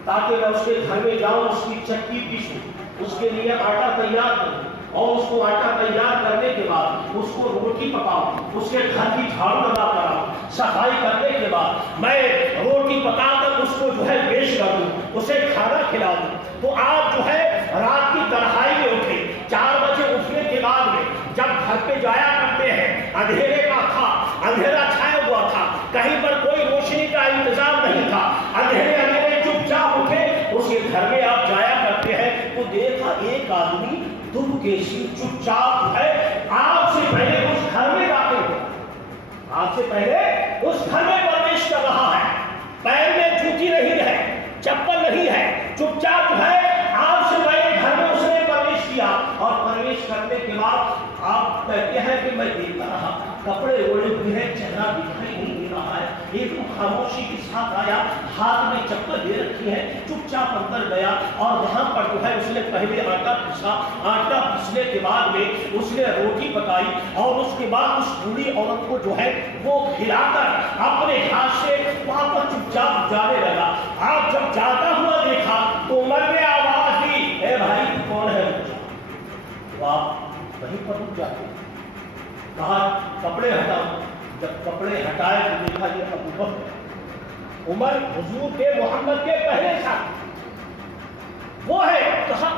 ताकि मैं उसके घर में जाऊं, उसकी चक्की पीसूं, उसके लिए आटा तैयार करूं और उसको आटा तैयार करने के बाद उसको रोटी पकाऊं, उसके घर की झाड़ू लगा कराऊं, सफाई करने के बाद मैं रोटी पकाकर उसको जो है पेश कर दूं, उसे खाना खिला दूं। तो आप जो है रात की तन्हाई में उठे, 4 बजे उठने के बाद में जब घर पे जाया करते हैं, अंधेरे का था, अंधेरा छाया हुआ था, कहीं पर कोई रोशनी का इंतजाम नहीं था, अंधेरे अंधेरे चुपचाप उठे, उसके घर में आप जाया करते हैं तो देखा एक आदमी दुब के सिर चुपचाप है, आपसे पहले उस घर में दाखिल हो, आपसे पहले उस घर में प्रवेश कर रहा है, पैर में जूती नहीं है, चप्पल नहीं है, चुपचाप है, आपसे पहले घर में उसने प्रवेश किया और प्रवेश करने के बाद आप कहते हैं कि मैं देख रहा, कपड़े ओढ़े हुए हैं, चेहरा दिखाई नहीं दे रहा है, एकदम खामोशी के साथ आया, हाथ में चप्पल दे रखी है, चुपचाप अंदर गया और वहां पर जो है उसने पहले आटा पीसा, आटा पीसने के बाद में उसने रोटी पकाई और उसके बाद उस बूढ़ी औरत को जो है वो खिलाकर अपने हाथ से वापस चुपचाप जाने लगा। आप जब जाता हुआ देखा तो उमर ने आवाज दी, ए भाई कौन है? तो आप वहीं पर रुक जाते, कहा कपड़े हटाओ, जब कपड़े हटाए तो देखा ये अबू बकर, उमर हुजूर के मोहम्मद के पहले साथ वो है। कहा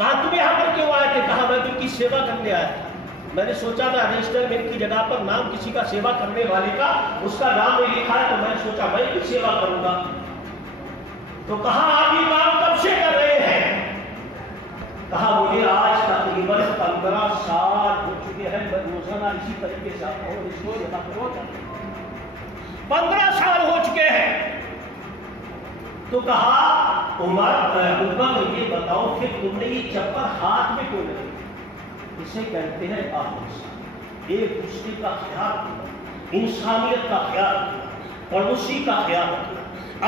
आप तुम यहाँ पर क्यों आए थे? कहा मैं तुमकी सेवा करने आया था, मैंने सोचा था रजिस्टर में की जगह पर नाम किसी का सेवा करने वाले का उसका नाम नहीं लिखा है, तो मैंने सोचा मैं भी सेवा करूंगा। तो कहा आप ये काम कब से कर रहे हैं? कहा मुझे आज तकरीबन 15 साल हो चुके हैं, मैं रोजाना इसी तरीके से और इसको सेवा करो, 15 साल हो चुके हैं। तो कहा उमर ये बताओ फिर तुमने ये चप्पल हाथ में क्यों लगाई? इसे कहते हैं आत्मविश्वास, एक दूसरे का ख्याल, इंसानियत का ख्याल, पड़ोसी का ख्याल,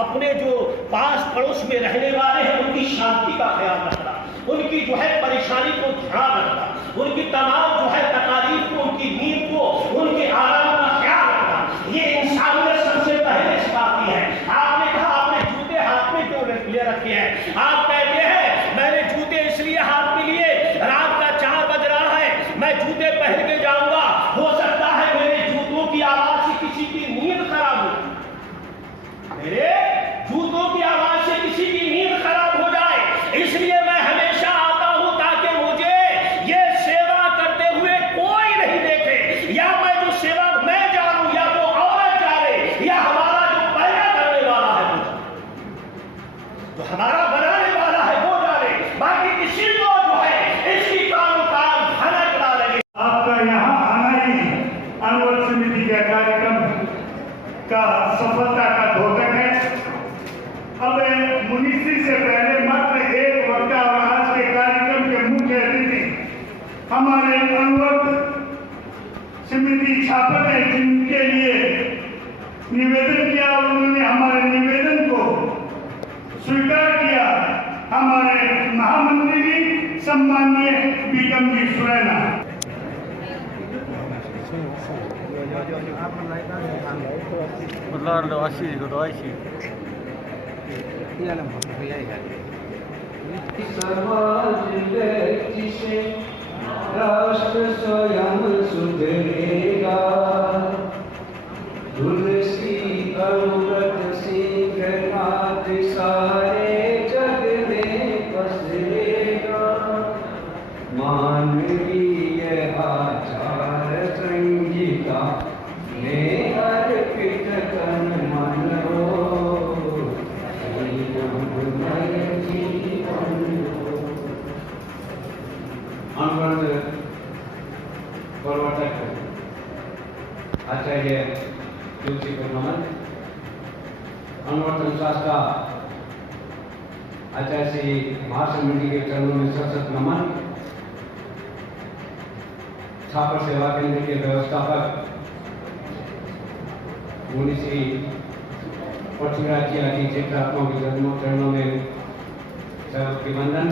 अपने जो पास पड़ोस में रहने वाले हैं उनकी शांति का ख्याल रखना, उनकी जो है परेशानी को ध्यान रखना, उनकी तमाम जो है तकालीफ को, उनकी नींद को, उनके आराम का ख्याल रखना, ये इंसानियत सबसे पहले सिखाती है। आपने कहा आपने जूते हाथ में क्यों ले रखे हैं? आप कहते हैं मैंने जूते इसलिए हाथ में लिए, रात का 4 बज रहा है, मैं जूते पहन के जाऊंगा, हो सकता है मेरे जूतों की आवाज से किसी की नींद खराब हो, मेरे जूतों की आवाज से किसी की नींद खराब हो जाए, इसलिए मैं हमेशा आता हूं ताकि मुझे ये सेवा करते हुए कोई नहीं देखे, या मैं जो सेवा मैं जानूं, या वो औरत जाने, या हमारा जो पैदा करने वाला है वो, जो हमारा बनाने वाला है वो जाने, बाकी किसी को जो है इसकी काम भनक ना लगे। आपका यहाँ आना ही अनवर समिति के कार्यक्रम का सफलता का द्योतक है। अब मुनिश्री से पहले मात्र एक वक्ता और आज के कार्यक्रम के मुख्य अतिथि हमारे अनवर समिति छापक है, जिनके लिए निवेदन किया, उन्होंने हमारे निवेदन को स्वीकार किया, हमारे महामंत्री जी सम्माननीय बीकम जी सुरैना। समाज जिसे राष्ट्र स्वयं सुधरेगा, तुलसी अमृत सिंहनाथ सारे जग में पसरेगा, मानवीय आचार संहिता में अर्पित तन मन हो, प्रवर्तक आचार्य तुलसी को नमन। अनुवर्तन शास्त्रा आचार्य श्री महासमिति के चरणों में सशक्त नमन। छापर सेवा केंद्र के व्यवस्थापक मुनि श्री पृथ्वीराज जी आदि चेतात्मा के चरणों में अभिवंदन।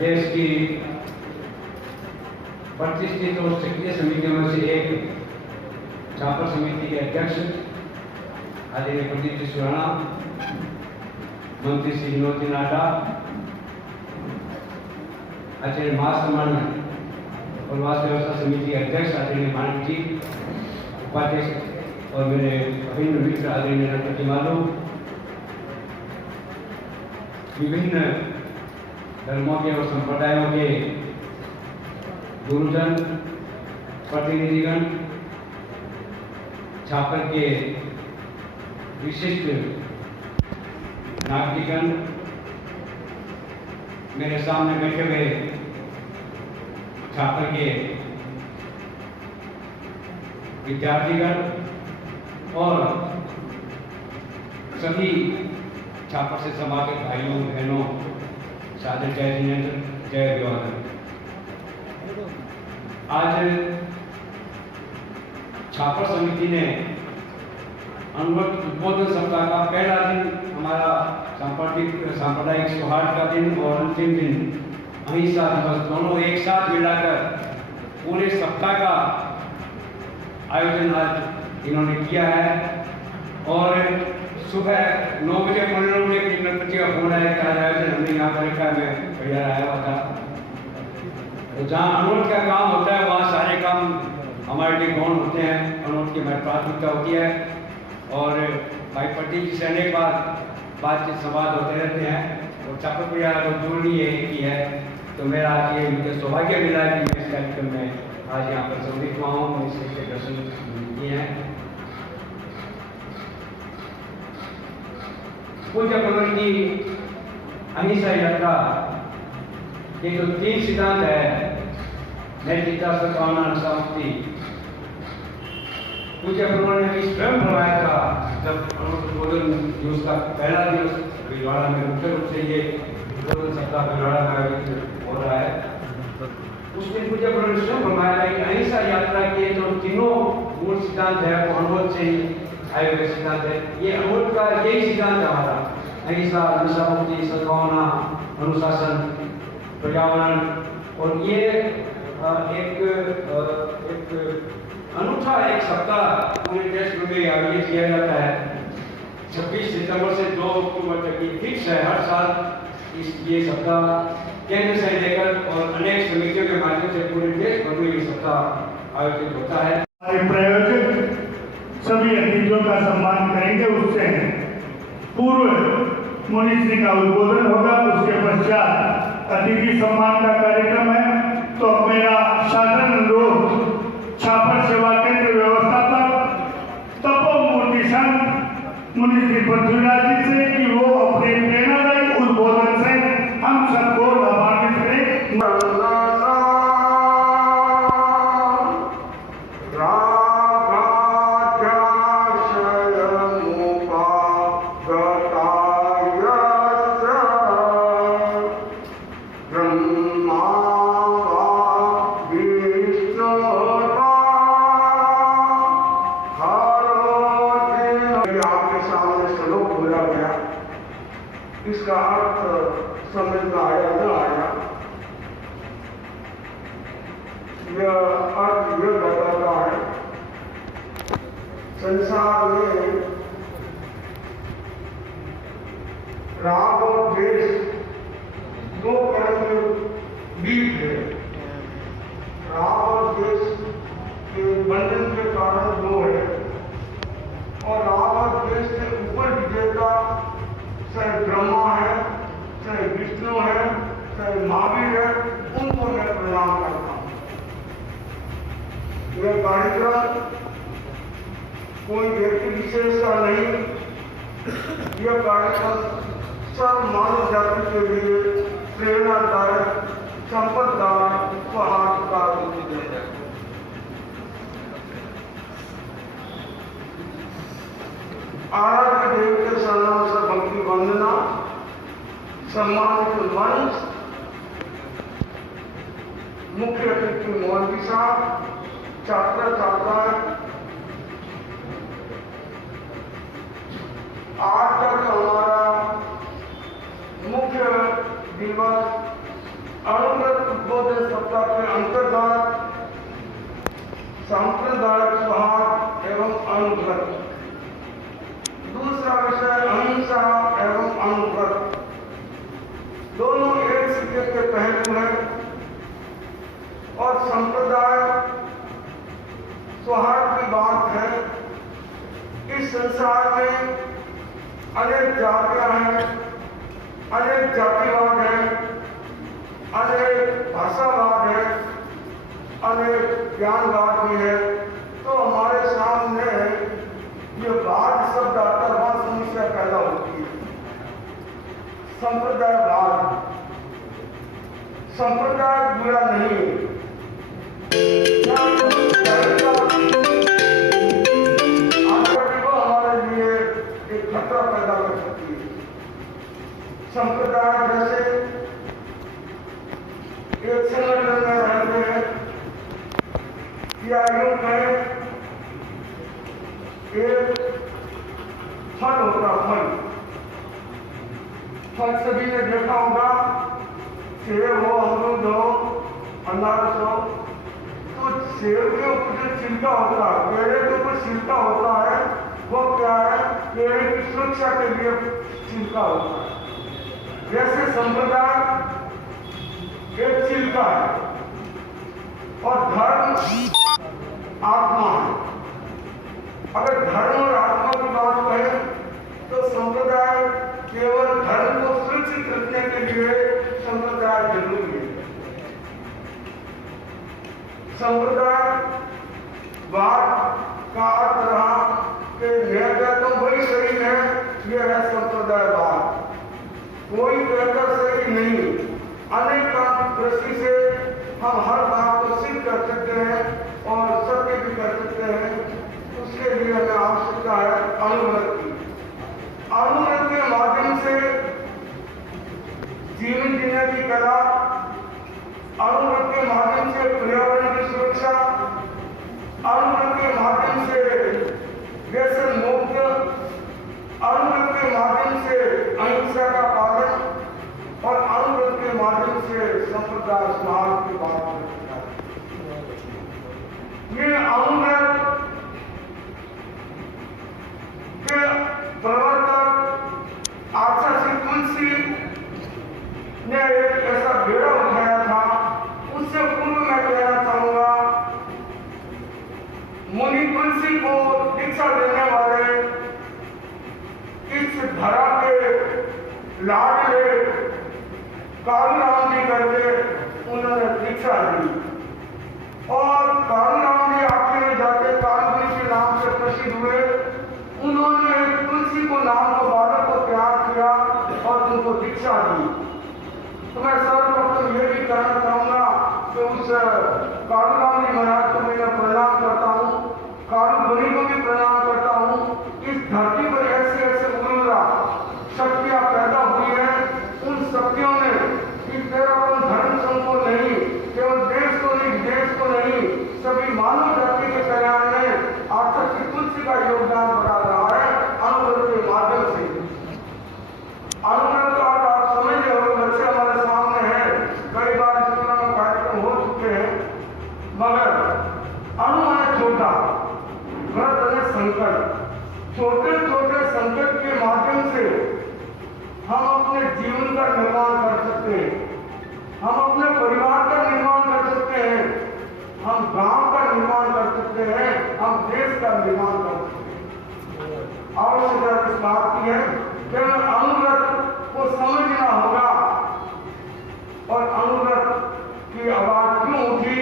देश की प्रतिष्ठित और सक्रिय समितियों में से एक छापर समिति के अध्यक्ष आदरणीय प्रदीप जी सुराणा, मंत्री श्री विनोद जी नाडा, आचार्य महासम्मान और वास व्यवस्था समिति अध्यक्ष आदरणीय मानक जी, उपाध्यक्ष और मेरे अभिन्न मित्र आदरणीय गणपति मालू, विभिन्न धर्मों के और संप्रदायों के गुरुजन, प्रतिनिधिगण, छापर के विशिष्ट नागरिकगण, मेरे सामने बैठे हुए छापर के विद्यार्थीगण और सभी छापर से समागत भाइयों बहनों, सादर जय जिनेन्द्र, जय अभिवादन। आज छापर समिति ने उद्बोधन सप्ताह का पहला दिन, हमारा सांप्रदायिक सौहार्द का दिन और अंतिम दिन अहिंसा दिवस, दोनों एक साथ मिलाकर पूरे सप्ताह का आयोजन आज इन्होंने किया है। और सुबह 9 बजे मंडलों के गणपति का फोन आया कि आयोजन हमने यहाँ पर रखा, मैं भैया आया हुआ था। तो जहाँ अनुरोध का काम होता है वहाँ सारे काम हमारे लिए गौण होते हैं, अनुरोध की हमारी प्राथमिकता होती है। और भाई पटेल जी से अनेक बार बातचीत संवाद होते रहते हैं और छापर को यार दूर नहीं है की है। तो मेरा आज ये मुझे सौभाग्य मिला है कि मैं इस कार्यक्रम में आज यहाँ पर सम्मिलित हुआ हूँ, इसके दर्शन किए हैं। पूज्य प्रवर की अहिंसा यात्रा के जो 3 सिद्धांत है, नैतिकता, सद्भावना, अनुशांति, पूज्य प्रवर ने स्वयं फरमाया था जब उद्बोधन दिवस का पहला दिवस भिलवाड़ा में मुख्य रूप से ये उद्बोधन सप्ताह भिलवाड़ा में आयोजित हो रहा है। उसमें पूज्य प्रवर ने स्वयं फरमाया था कि अहिंसा यात्रा के जो तीनों मूल सिद्धांत है वो अनुभव से ही आए हुए सिद्धांत है। ये अनुभव का यही सिद्धांत है हमारा, अहिंसा, नशा मुक्ति, सद्भावना, अनुशासन, पर्यावरण। और ये एक अनूठा एक सप्ताह पूरे देश में आयोजित किया जाता है। 26 सितंबर से 2 अक्टूबर तक ये फिक्स है, हर साल ये सप्ताह केंद्र से लेकर और अनेक समितियों के माध्यम से पूरे देश भर में ये सप्ताह आयोजित होता है। हमारे प्रायोजक सभी अतिथियों का सम्मान करेंगे। उससे पूर्व मुनिश्री का उद्बोधन होगा, उसके पश्चात अतिथि सम्मान का कार्यक्रम है। तो मेरा साधारण अनुरोध छापर सेवा केंद्र व्यवस्थापक तपोमूर्ति संत मुनिश्री पृथ्वीराज जी से कि वो अपने प्रेरणादायी उद्बोधन से हम सबको लाभान्वित करें। इसका अर्थ समझ में आया न आया, यह अर्थ यह बताता है संसार में राग और द्वेष 2 तरह के बीज है। राग और द्वेष के बंधन के कारण 2 है और राग और द्वेष के ऊपर विजेता चाहे ब्रह्मा है, चाहे विष्णु है, चाहे महावीर है, उनको मैं प्रणाम करता हूँ। यह कार्यक्रम कोई व्यक्ति विशेष का नहीं, यह कार्यक्रम सब मानव जाति के लिए प्रेरणादायक, संपददायक, उपहार का रूप है। आराध्य देव के शरणों से भक्ति वंदना, सम्मानित मंच, मुख्य अतिथि मौलवी साहब, छात्र छात्राएं, आज तक हमारा मुख्य दिवस अनुगत उद्बोधन सप्ताह के अंतर्गत सांप्रदायिक सौहार्द एवं अनुगत संप्रदायवाद। संप्रदाय बुरा नहीं है, हमारे लिए एक खतरा पैदा कर सकती है। संप्रदाय जैसे एक संगठन में रहते हैं या यूं कहें एक फल होता, फल सभी ने देखा होगा, सेब हो, अमरूद हो, अनारस हो, तो सेब के ऊपर जो छिलका होता है, पेड़े के ऊपर छिलका होता है, वो क्या है? पेड़ की सुरक्षा के लिए छिलका होता है। जैसे संप्रदाय एक छिलका है और धर्म आत्मा है। अगर धर्म और आत्मा की बात करें तो संप्रदाय केवल धर्म को सुरक्षित रखने के लिए संप्रदाय जरूरी है। संप्रदायवाद का अर्थ रहा कि कहकर तो वही सही है, यह है संप्रदायवाद। कोई कहकर सही नहीं, अनेक दृष्टि से हम हर बात को सिद्ध कर सकते हैं और सत्य भी कर सकते हैं। उसके लिए हमें आवश्यकता है अनुव्रत की। अनुव्रत के माध्यम से जीवन जीने की कला, अनुव्रत के माध्यम से पर्यावरण की सुरक्षा, अनुव्रत के माध्यम से व्यसन मुक्त, अनुव्रत के माध्यम से अहिंसा का पालन और अनुव्रत के माध्यम से संप्रदाय समाज की बात करता है। ये अनुव्रत के प्रवर्तक आचार्य तुलसी ने एक ऐसा बेड़ा उठाया था। उससे पूर्व मैं कहना चाहूंगा, मुनि तुलसी को दीक्षा देने वाले इस धरा के लाडले कालूराम जी करके उन्होंने दीक्षा दी और कालूराम जी आखिर में जाके कालमुनि के नाम से प्रसिद्ध हुए। उन्होंने तुलसी को नाम को बालक को प्यार किया और उनको दीक्षा दी। तो मैं सर्वप्रथम ये भी कहना चाहूंगा कि उस कालूराम जी महाराज को मैं प्रणाम करता हूँ, कालू मुनि को भी प्रणाम करता हूँ। इस धरती पर ऐसे ऐसे उर्वरा शक्तियां पैदा हुई है, उन शक्तियों ने इस तरह धर्म संघ को नहीं, केवल देश को नहीं, विदेश को नहीं, सभी मानव जाति के कल्याण में आचार्य तुलसी का योगदान बढ़ा रहा है अनुव्रत के माध्यम से। अनुव्रत का आप समझ रहे बच्चे हमारे सामने हैं, कई बार इस तरह के कार्यक्रम हो चुके हैं, मगर अनु है छोटा, व्रत है संकट। छोटे छोटे संकट के माध्यम से हम अपने जीवन का निर्माण कर सकते हैं, हम अपने परिवार का निर्माण कर सकते हैं, हम गांव का निर्माण कर सकते हैं, हम देश का निर्माण कर सकते हैं। आवश्यकता इस बात की है कि अनुव्रत को समझना होगा। और अनुव्रत की आवाज क्यों उठी?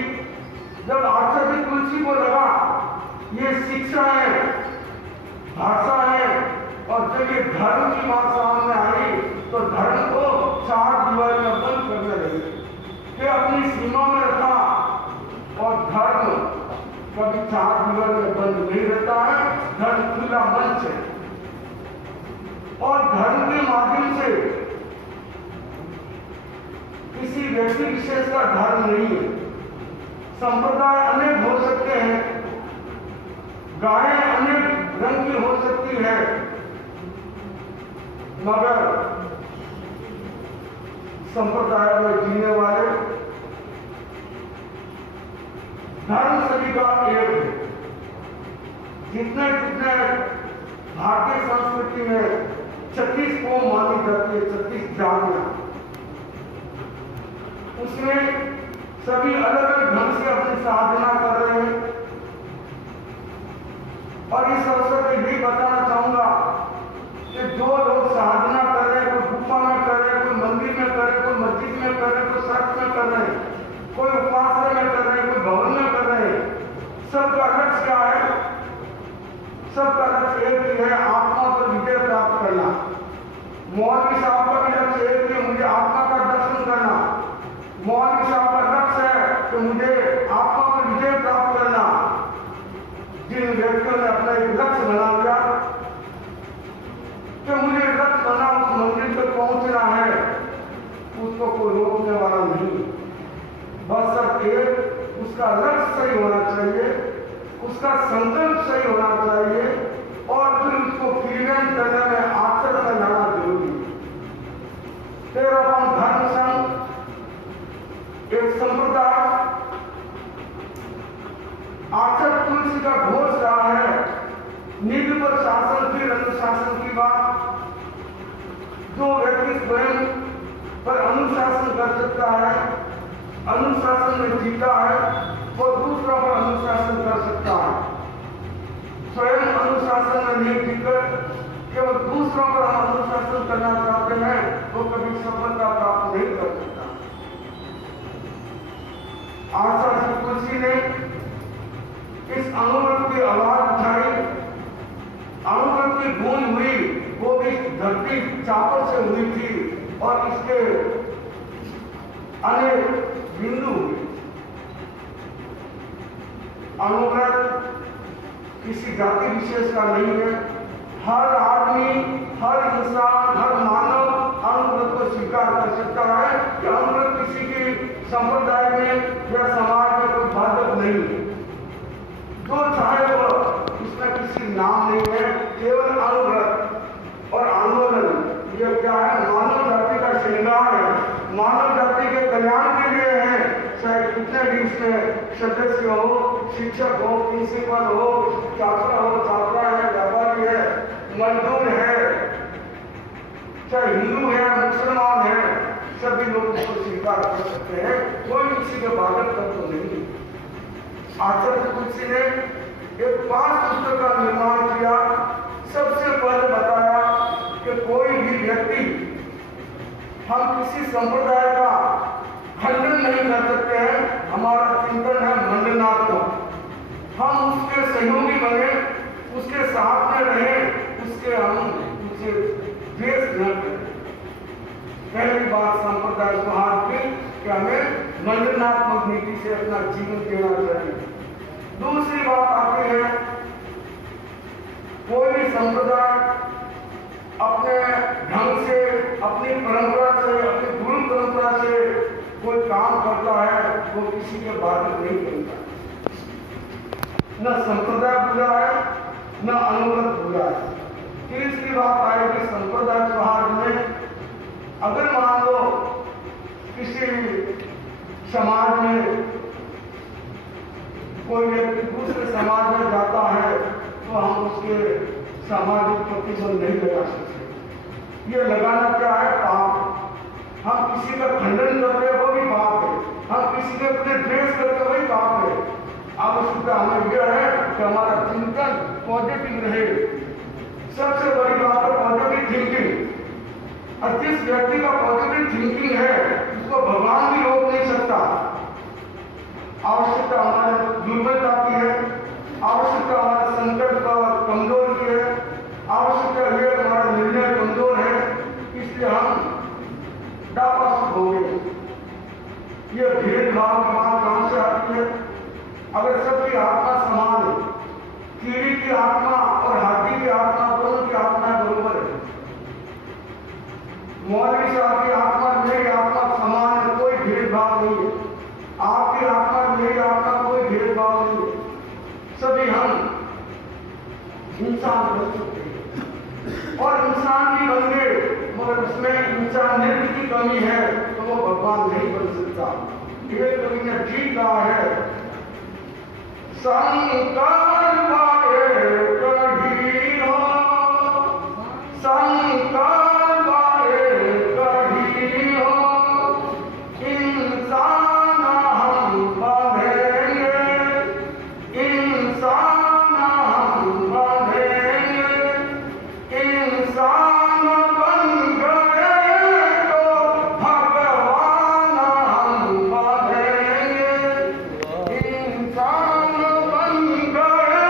जब आचार्य तुलसी को लगा ये शिक्षा है, भाषा है, और जब ये धर्म की बात सामने आई तो धर्म को चार दीवार में बंद करने लगे कि अपनी सीमा में रखा। और धर्म कभी चार दीवार में बंद नहीं रहता है, धर्म खुला मंच है। और धर्म के माध्यम से किसी व्यक्ति विशेष का धर्म नहीं है। संप्रदाय अनेक हो सकते हैं, गायें अनेक रंग की हो सकती है, मगर संप्रदाय में जीने वाले धर्म सभी का एक है। जितने जितने भारतीय संस्कृति में 36 को मानी जाती है, 36 जातियां, उसमें सभी अलग अलग ढंग से अपनी साधना कर रहे हैं। और इस अवसर पर यही बताना चाहूंगा कि जो लोग साधना कर रहे हैं, कोई गुफा में कर रहे हैं, कोई मंदिर में कर रहे हैं, कोई मस्जिद में कर रहे हैं, कोई सड़क में कर रहे हैं, कोई उपासना में कर रहे हैं, कोई भवन में कर रहे हैं, सबका लक्ष्य क्या है? सबका लक्ष्य एक ही है, आत्मा पर विजय प्राप्त करना। मौलवी साहब का भी लक्ष्य उसका संकल्प सही होना चाहिए और फिर उसको क्रियान्वित करने में आचरण में लाना जरूरी है। फिर हम धर्म संघ एक संप्रदाय आचार्य तुलसी का घोष रहा है, नीति पर शासन फिर अनुशासन की बात। जो व्यक्ति स्वयं पर अनुशासन कर सकता है, अनुशासन में जीता है, वो दूसरों पर अनुशासन कर सकता है। स्वयं अनुशासन में नहीं जीकर केवल दूसरों पर हम अनुशासन करना चाहते हैं, वो कभी सफलता प्राप्त नहीं कर सकता। आचार्य तुलसी ने इस अनुव्रत की आवाज उठाई। अनुव्रत की गूंज हुई, वो भी धरती चापर से हुई थी और इसके अनेक बिंदु हुए। अनुव्रत किसी जाति विशेष का नहीं है। हर आदमी, हर इंसान, हर मानव अनुव्रत को स्वीकार कर सकता है कि अनुव्रत किसी की संप्रदाय में या समाज में कोई बाधक नहीं है। जो चाहे वो, इसमें किसी नाम नहीं है, केवल अनुव्रत और आंदोलन ये क्या है? मानव जाति का श्रृंगार है, मानव जाति के कल्याण के लिए है। चाहे कितने भी इसमें सदस्य हो, शिक्षक हो, प्रिंसिपल हो, छात्र हो, छात्रा है, व्यापारी है, मजदूर है, चाहे हिंदू है, मुसलमान है, सभी लोग इसको स्वीकार कर सकते हैं। कोई किसी के बाधक तत्व नहीं। आचार्य तुलसी ने एक 5 पुस्तक का निर्माण किया। सबसे पहले बताया कि कोई भी व्यक्ति, हम किसी संप्रदाय का खंडन नहीं कर सकते हैं। हमारा चिंतन है मंडनात्मक। हम उसके सहयोगी बने, उसके साथ में रहें, उसके हम उसे द्वेष न करें। पहली बात संप्रदाय सौहार्द की कि हमें मंडनात्मक नीति से अपना जीवन देना चाहिए। दूसरी बात आती है, कोई भी संप्रदाय अपने ढंग से, अपनी परंपरा से, अपनी गुरु परंपरा से कोई काम करता है, वो किसी के बाधित नहीं बनता। न संप्रदाय बुरा है, न अनुव्रत बुरा है। तीसरी बात आएगी संप्रदाय सौहार्द में। अगर मान लो किसी समाज में कोई व्यक्ति दूसरे समाज में जाता है, तो हम उसके सामाजिक प्रतिबंध नहीं लगा सकते। ये लगाना क्या है? पाप। हम किसी का खंडन करते हैं, वो भी पाप है। हम किसी के अपने द्वेष करते, वही पाप है। आवश्यकता हमें यह है कि हमारा चिंतन पॉजिटिव रहे। सबसे बड़ी बात है पॉजिटिव थिंकिंग। और जिस व्यक्ति का पॉजिटिव थिंकिंग है, उसको भगवान भी रोक नहीं सकता। आवश्यकता हमारे दुर्बलता की है, आवश्यकता हमारे संकट का कमजोर की है, आवश्यकता यह हमारा निर्णय कमजोर है, इसलिए हम डापासुर हो गए। ये भेदभाव की बात कहां से आती है? अगर सबकी आत्मा समान है, कीड़ी की आत्मा और हाथी की आत्मा, दोनों की आत्मा बरोबर है। मौलवी साहब की आत्मा, मेरी आत्मा समान है, कोई भेदभाव नहीं है। आपकी आत्मा, मेरी आत्मा, कोई भेदभाव नहीं है। सभी हम इंसान बन सकते हैं और इंसान भी बन गए, मगर उसमें इंसानियत की कमी है, तो वो भगवान नहीं बन सकता। ये कवि ने ठीक कहा है, संकर वाये कहीं हो, संकर वाये कहीं हो, इंसान हम बनेंगे, इंसान हम बनेंगे, इंसान बन गए तो भगवान हम बनेंगे, इंसान बन गए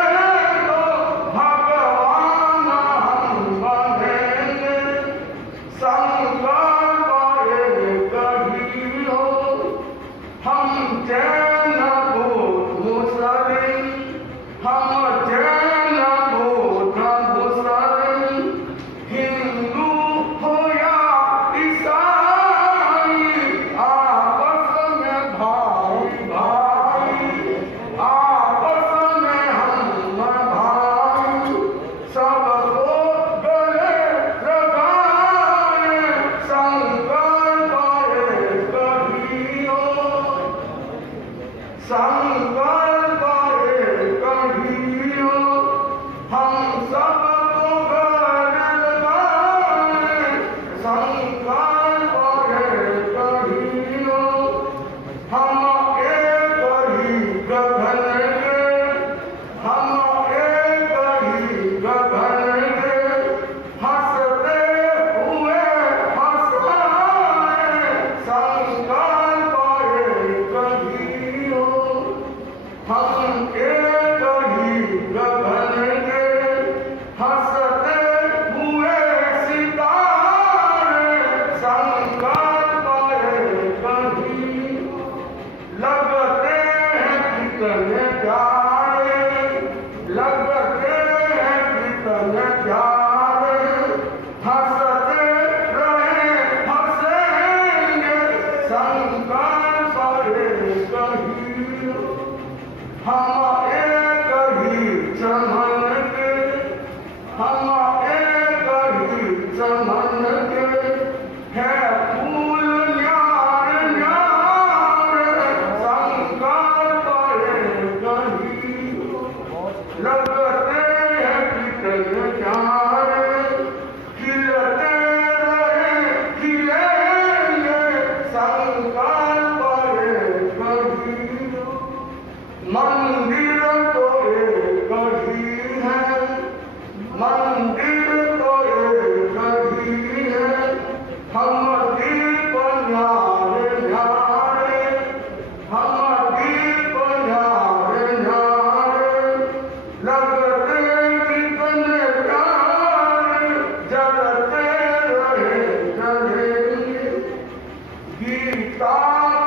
गीता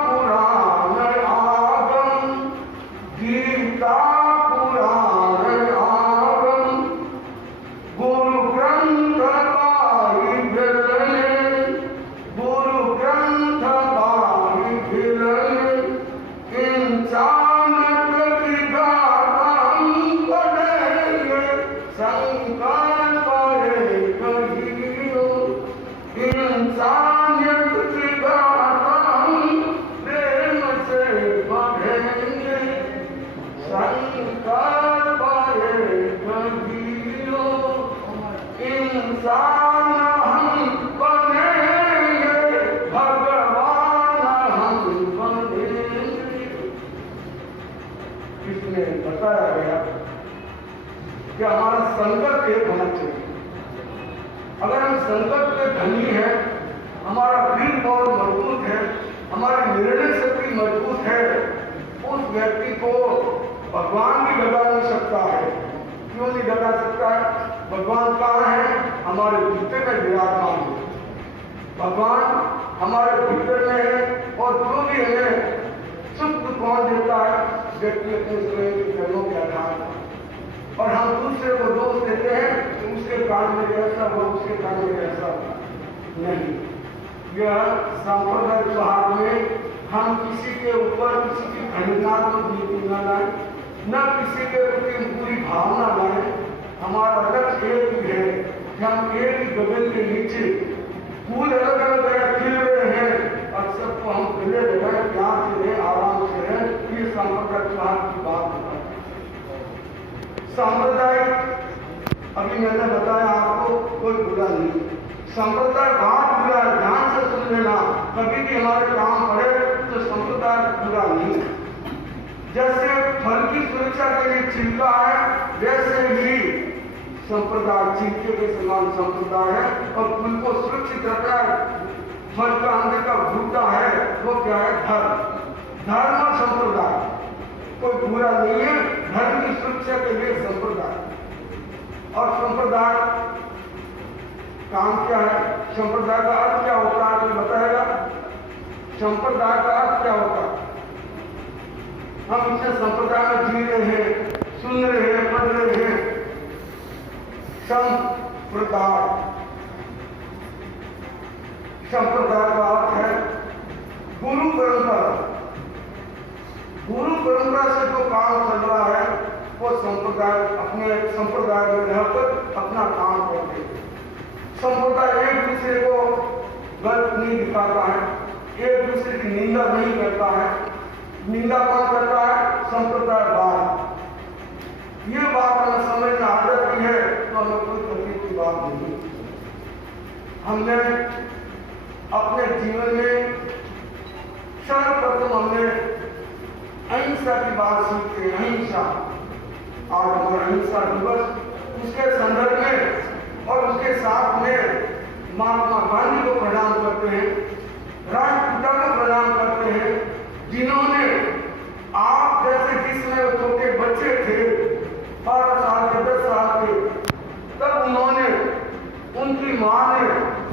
पुराण आगम, गीता पुराण आगम, गुरु ग्रंथ बाइबिल, गुरु ग्रंथ बाइबिल, इंसान प्रतिगाम पढ़ेंगे, संकल्प पढ़ेगा हीरो, इंसानियत की गाथा प्रेम से बढ़ेंगे, संकल्प पढ़ेगा हीरो, इंसान हम बनेंगे, भगवान हम बनेंगे। इसमें बताया गया कि हमारा संकल्प एक होना चाहिए। अगर हम संकल्प के धनी हैं, हमारा विल पावर मजबूत है, हमारी निर्णय शक्ति मजबूत है, उस व्यक्ति को भगवान भी लगा नहीं सकता है। क्यों नहीं लगा सकता है? भगवान कहाँ है? हमारे भीतर में विराजमान है। भगवान हमारे भीतर में है और जो भी हमें सुख कौन देता है? व्यक्ति अपने स्वयं के कर्मों के आधार पर। और हम दूसरे को दोष देते हैं कि उसके कारण में ऐसा हो, उसके कारण में ऐसा नहीं। यह सांप्रदायिक सौहार्द में हम किसी के ऊपर किसी की घृणात्मक नीति न लाएं, न किसी के प्रति पूरी भावना लाएं। हमारा लक्ष्य एक ही है कि हम एक ही गगन के नीचे फूल अलग अलग जगह खिल रहे हैं और सबको हम खुले जगह प्यार से रहें, आराम से रहें। ये सांप्रदायिक सौहार्द की बात होता है। सांप्रदायिक अभी मैंने बताया आपको कोई बुरा नहीं। संप्रदाय बात बुरा है, ध्यान से सुन लेना। कभी भी हमारे काम पड़े तो संप्रदाय बुरा नहीं। जैसे फल की सुरक्षा के लिए छिलका है, वैसे ही संप्रदाय छिलके के समान संप्रदाय है। और फूल को सुरक्षित रखना है, फल का अंदर का भूता है, वो क्या है? धर्म। धर्म और संप्रदाय कोई बुरा नहीं है। धर्म की सुरक्षा के लिए संप्रदाय। और संप्रदाय काम क्या है? संप्रदाय का अर्थ क्या होता है? कोई बताएगा? संप्रदाय का अर्थ क्या होता है? हम इसे संप्रदाय में जी रहे हैं, सुन रहे हैं, पढ़ रहे हैं। संप्रदाय, संप्रदाय का अर्थ है गुरु परंपरा। गुरु परंपरा से जो काम चल रहा है वो संप्रदाय अपने संप्रदाय में रहकर अपना काम करते हैं। संप्रदाय एक दूसरे को गलत नहीं दिखाता है, एक दूसरे की निंदा नहीं करता है। निंदा कौन करता है? संप्रदायवाद। ये बात हमें समझ में आ जाती है तो हमें कोई तकलीफ की बात नहीं। हमने अपने जीवन में सर्वप्रथम हमने अहिंसा की बात सीखते हैं। अहिंसा, आज हमारा अहिंसा दिवस, उसके संदर्भ में और उसके साथ में महात्मा गांधी को प्रणाम करते हैं, राष्ट्रपिता को प्रणाम करते हैं, जिन्होंने आप जैसे जिस समय छोटे बच्चे थे, 12 साल के, 10 साल के, तब उन्होंने, उनकी माँ ने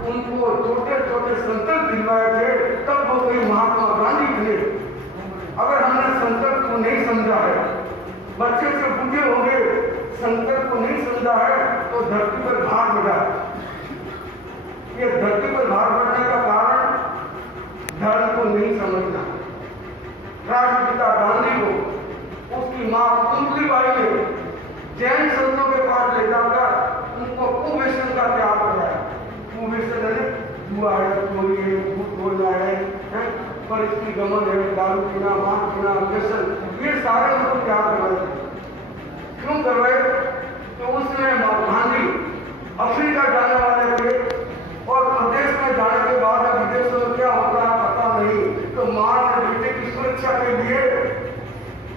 उनको छोटे छोटे संकल्प दिलवाए थे, तब वो कोई महात्मा गांधी थे। अगर हमने संकल्प को नहीं समझा है, बच्चे से बूढ़े हो गए, संकल्प को नहीं समझा है, तो धरती पर भार बढ़ा। ये धरती पर भार बढ़ने का कारण धर्म को नहीं समझना। राष्ट्रपिता गांधी को उसकी मां कुंतलीबाई ने जैन संतों के पास ले जाकर उनको कुव्यसन का त्याग कराया। कुव्यसन है जुआ है, चोरी है, झूठ बोलना है, परिस्थिति गमन है, दारू पीना, मांस पीना, व्यसन, ये सारे उनको त्याग करवाए। क्यों करवाए? तो उसमें गांधी अफ्रीका जाने वाले थे और प्रदेश में जाने के बाद विदेशों में क्या होता है पता नहीं, तो मां ने बेटे की सुरक्षा के लिए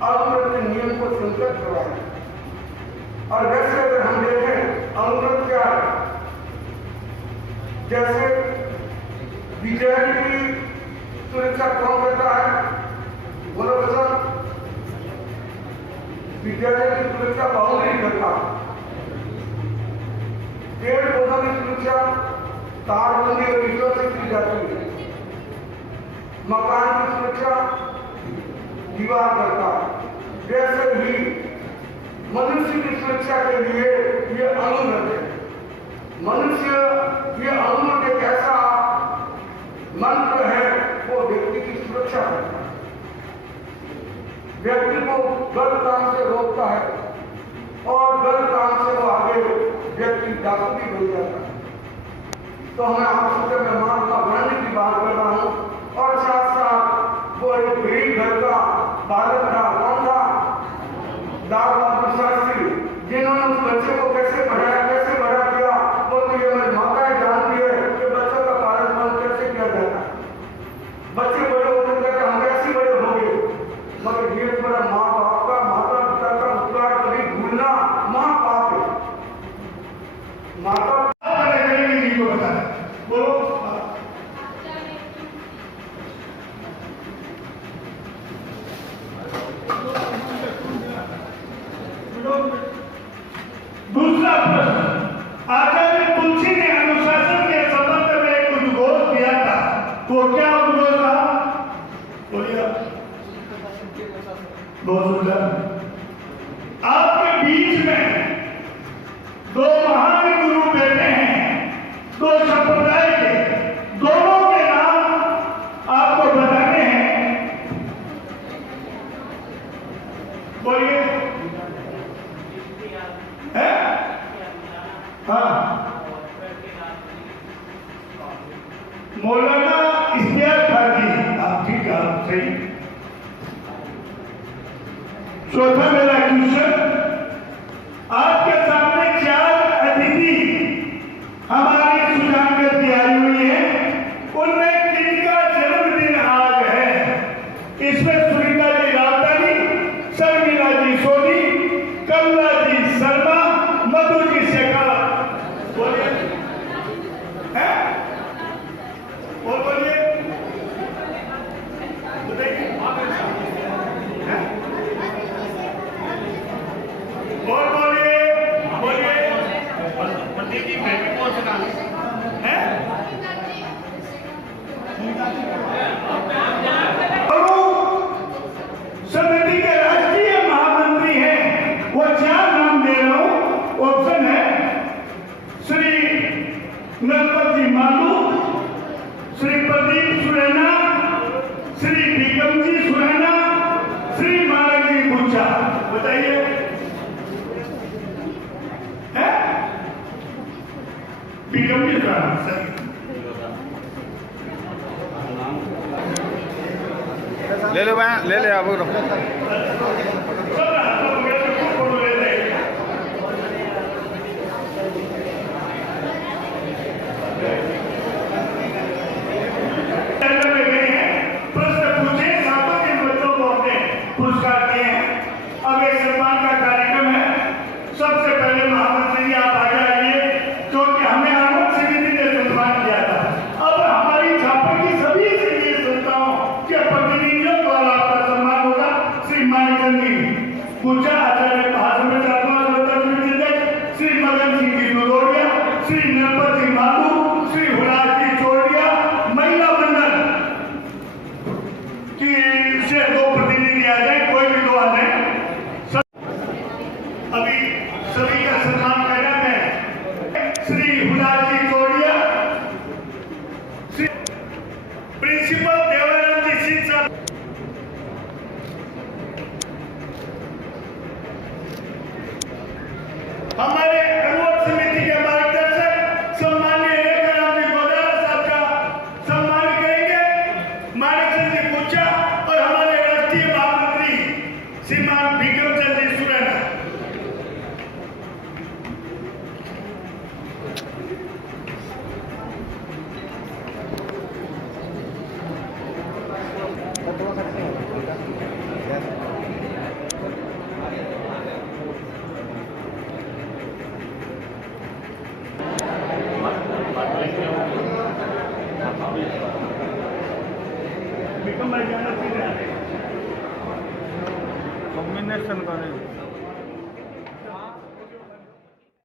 अनुव्रत नियम को संकट करवाया। और वैसे अगर हम देखें अनुव्रत क्या है, जैसे विजय की सुरक्षा कौन करता है? बोलो बच्चा, विद्यालय की सुरक्षा बाउंड्री करता है। पेड़ पौधों की सुरक्षा तारबंदी और ईटों से की जाती है। मकान की सुरक्षा दीवार करता है, वैसे ही मनुष्य की सुरक्षा के लिए ये अणु रहते हैं। मनुष्य ये अणु के कैसा मंत्र है वो व्यक्ति की सुरक्षा करता है, व्यक्ति को गलत काम से रोकता है और गलत काम से वो आगे व्यक्ति डाकू भी बन जाता है। तो मैं आप सबके मेहमान का वर्णन की बात कर रहा हूँ और साथ साथ वो एक गरीब घर का बालक था, कौन था? लाल बहादुर शास्त्री, जिन्होंने उस बच्चे को कैसे पढ़ाया, कैसे बड़ा किया, वो तो ये मेरी माताएं जानती है कि बच्चों का पालन पोषण कैसे किया जाता है। बच्चे बड़े होते कहते हम कैसे बड़े होंगे, मगर ये बड़ा माँ बाप का, माता पिता का उपकार कभी भूलना माँ बाप है। माता को बता बोलो। दूसरा प्रश्न, आचार्य तुलसी ने अनुशासन के संबंध में एक उद्घोष दिया था, वो क्या उद्घोष था? बोलिए। बहुत सुंदर। आपके बीच में दो महान गुरु बैठे हैं, दो संप्रदाय के, दोनों के नाम आपको बताने हैं। बोलिए। है? हाँ, मौलाना इश्तियाक खाजी, आप ठीक है, आप सही। चौथा मेरा क्वेश्चन, आपके सामने 4 अतिथि हमारी सुजान करती आई हुई है, उनमें किनका जन्मदिन आज है? इसमें सुनीता जी रावतानी, शर्मिला जी सोनी, कमला जी शर्मा, मधु जी शेखावत। बोलिए। है? और बोलिए। बताइए। और बोलिए। बोलिए। पंडित जी मैं भी पूछना है। समिति के राष्ट्रीय महामंत्री हैं, वो 4 नाम दे रहा हूं। ऑप्शन है श्री नरपत जी मालू, श्री प्रदीप सुरैना, श्री बिकम जी सुरैना, श्री मालक जी बुच्चा। बताइए। है? बिकम जी सुरैना सही। ले लो भाई, ले ले आप। प्रश्न पूछे, 7 बच्चों को हमने पुरस्कार दिए हैं। अब एक सम्मान का कार्यक्रम है। सबसे पहले महामंत्री जी आप आगे आइए, क्योंकि हमें आनंद समिति ने सम्मान किया था। अब हमारी छापर की सभी संघीय संस्थाओं के प्रतिनिधियों द्वारा आपका सम्मान होगा। श्री मानिकचंद जी पूछा, आचार्य भाषण में श्री मदन सिंह जी दुदोड़िया, श्री नरपत जी मालू, श्री हुलास जी चोड़िया, महिला मंडल की से 2 प्रतिनिधि आ जाए, कोई भी 2 आ जाए। अभी सभी का सम्मान करना है। श्री हुलास जी चोड़िया, श्री प्रिंसिपल देवानंद जी सिंह साहब, हमारे अनुरोध समिति के मार्गदर्शक सम्माननीय रेखाराम जी गोदारा साहब का सम्मान करेंगे। मानिकचंद जी पूछा और हमारे राष्ट्रीय महामंत्री श्रीमान बिक्रम चंद जी सुरैना। कॉम्बिनेशन करें।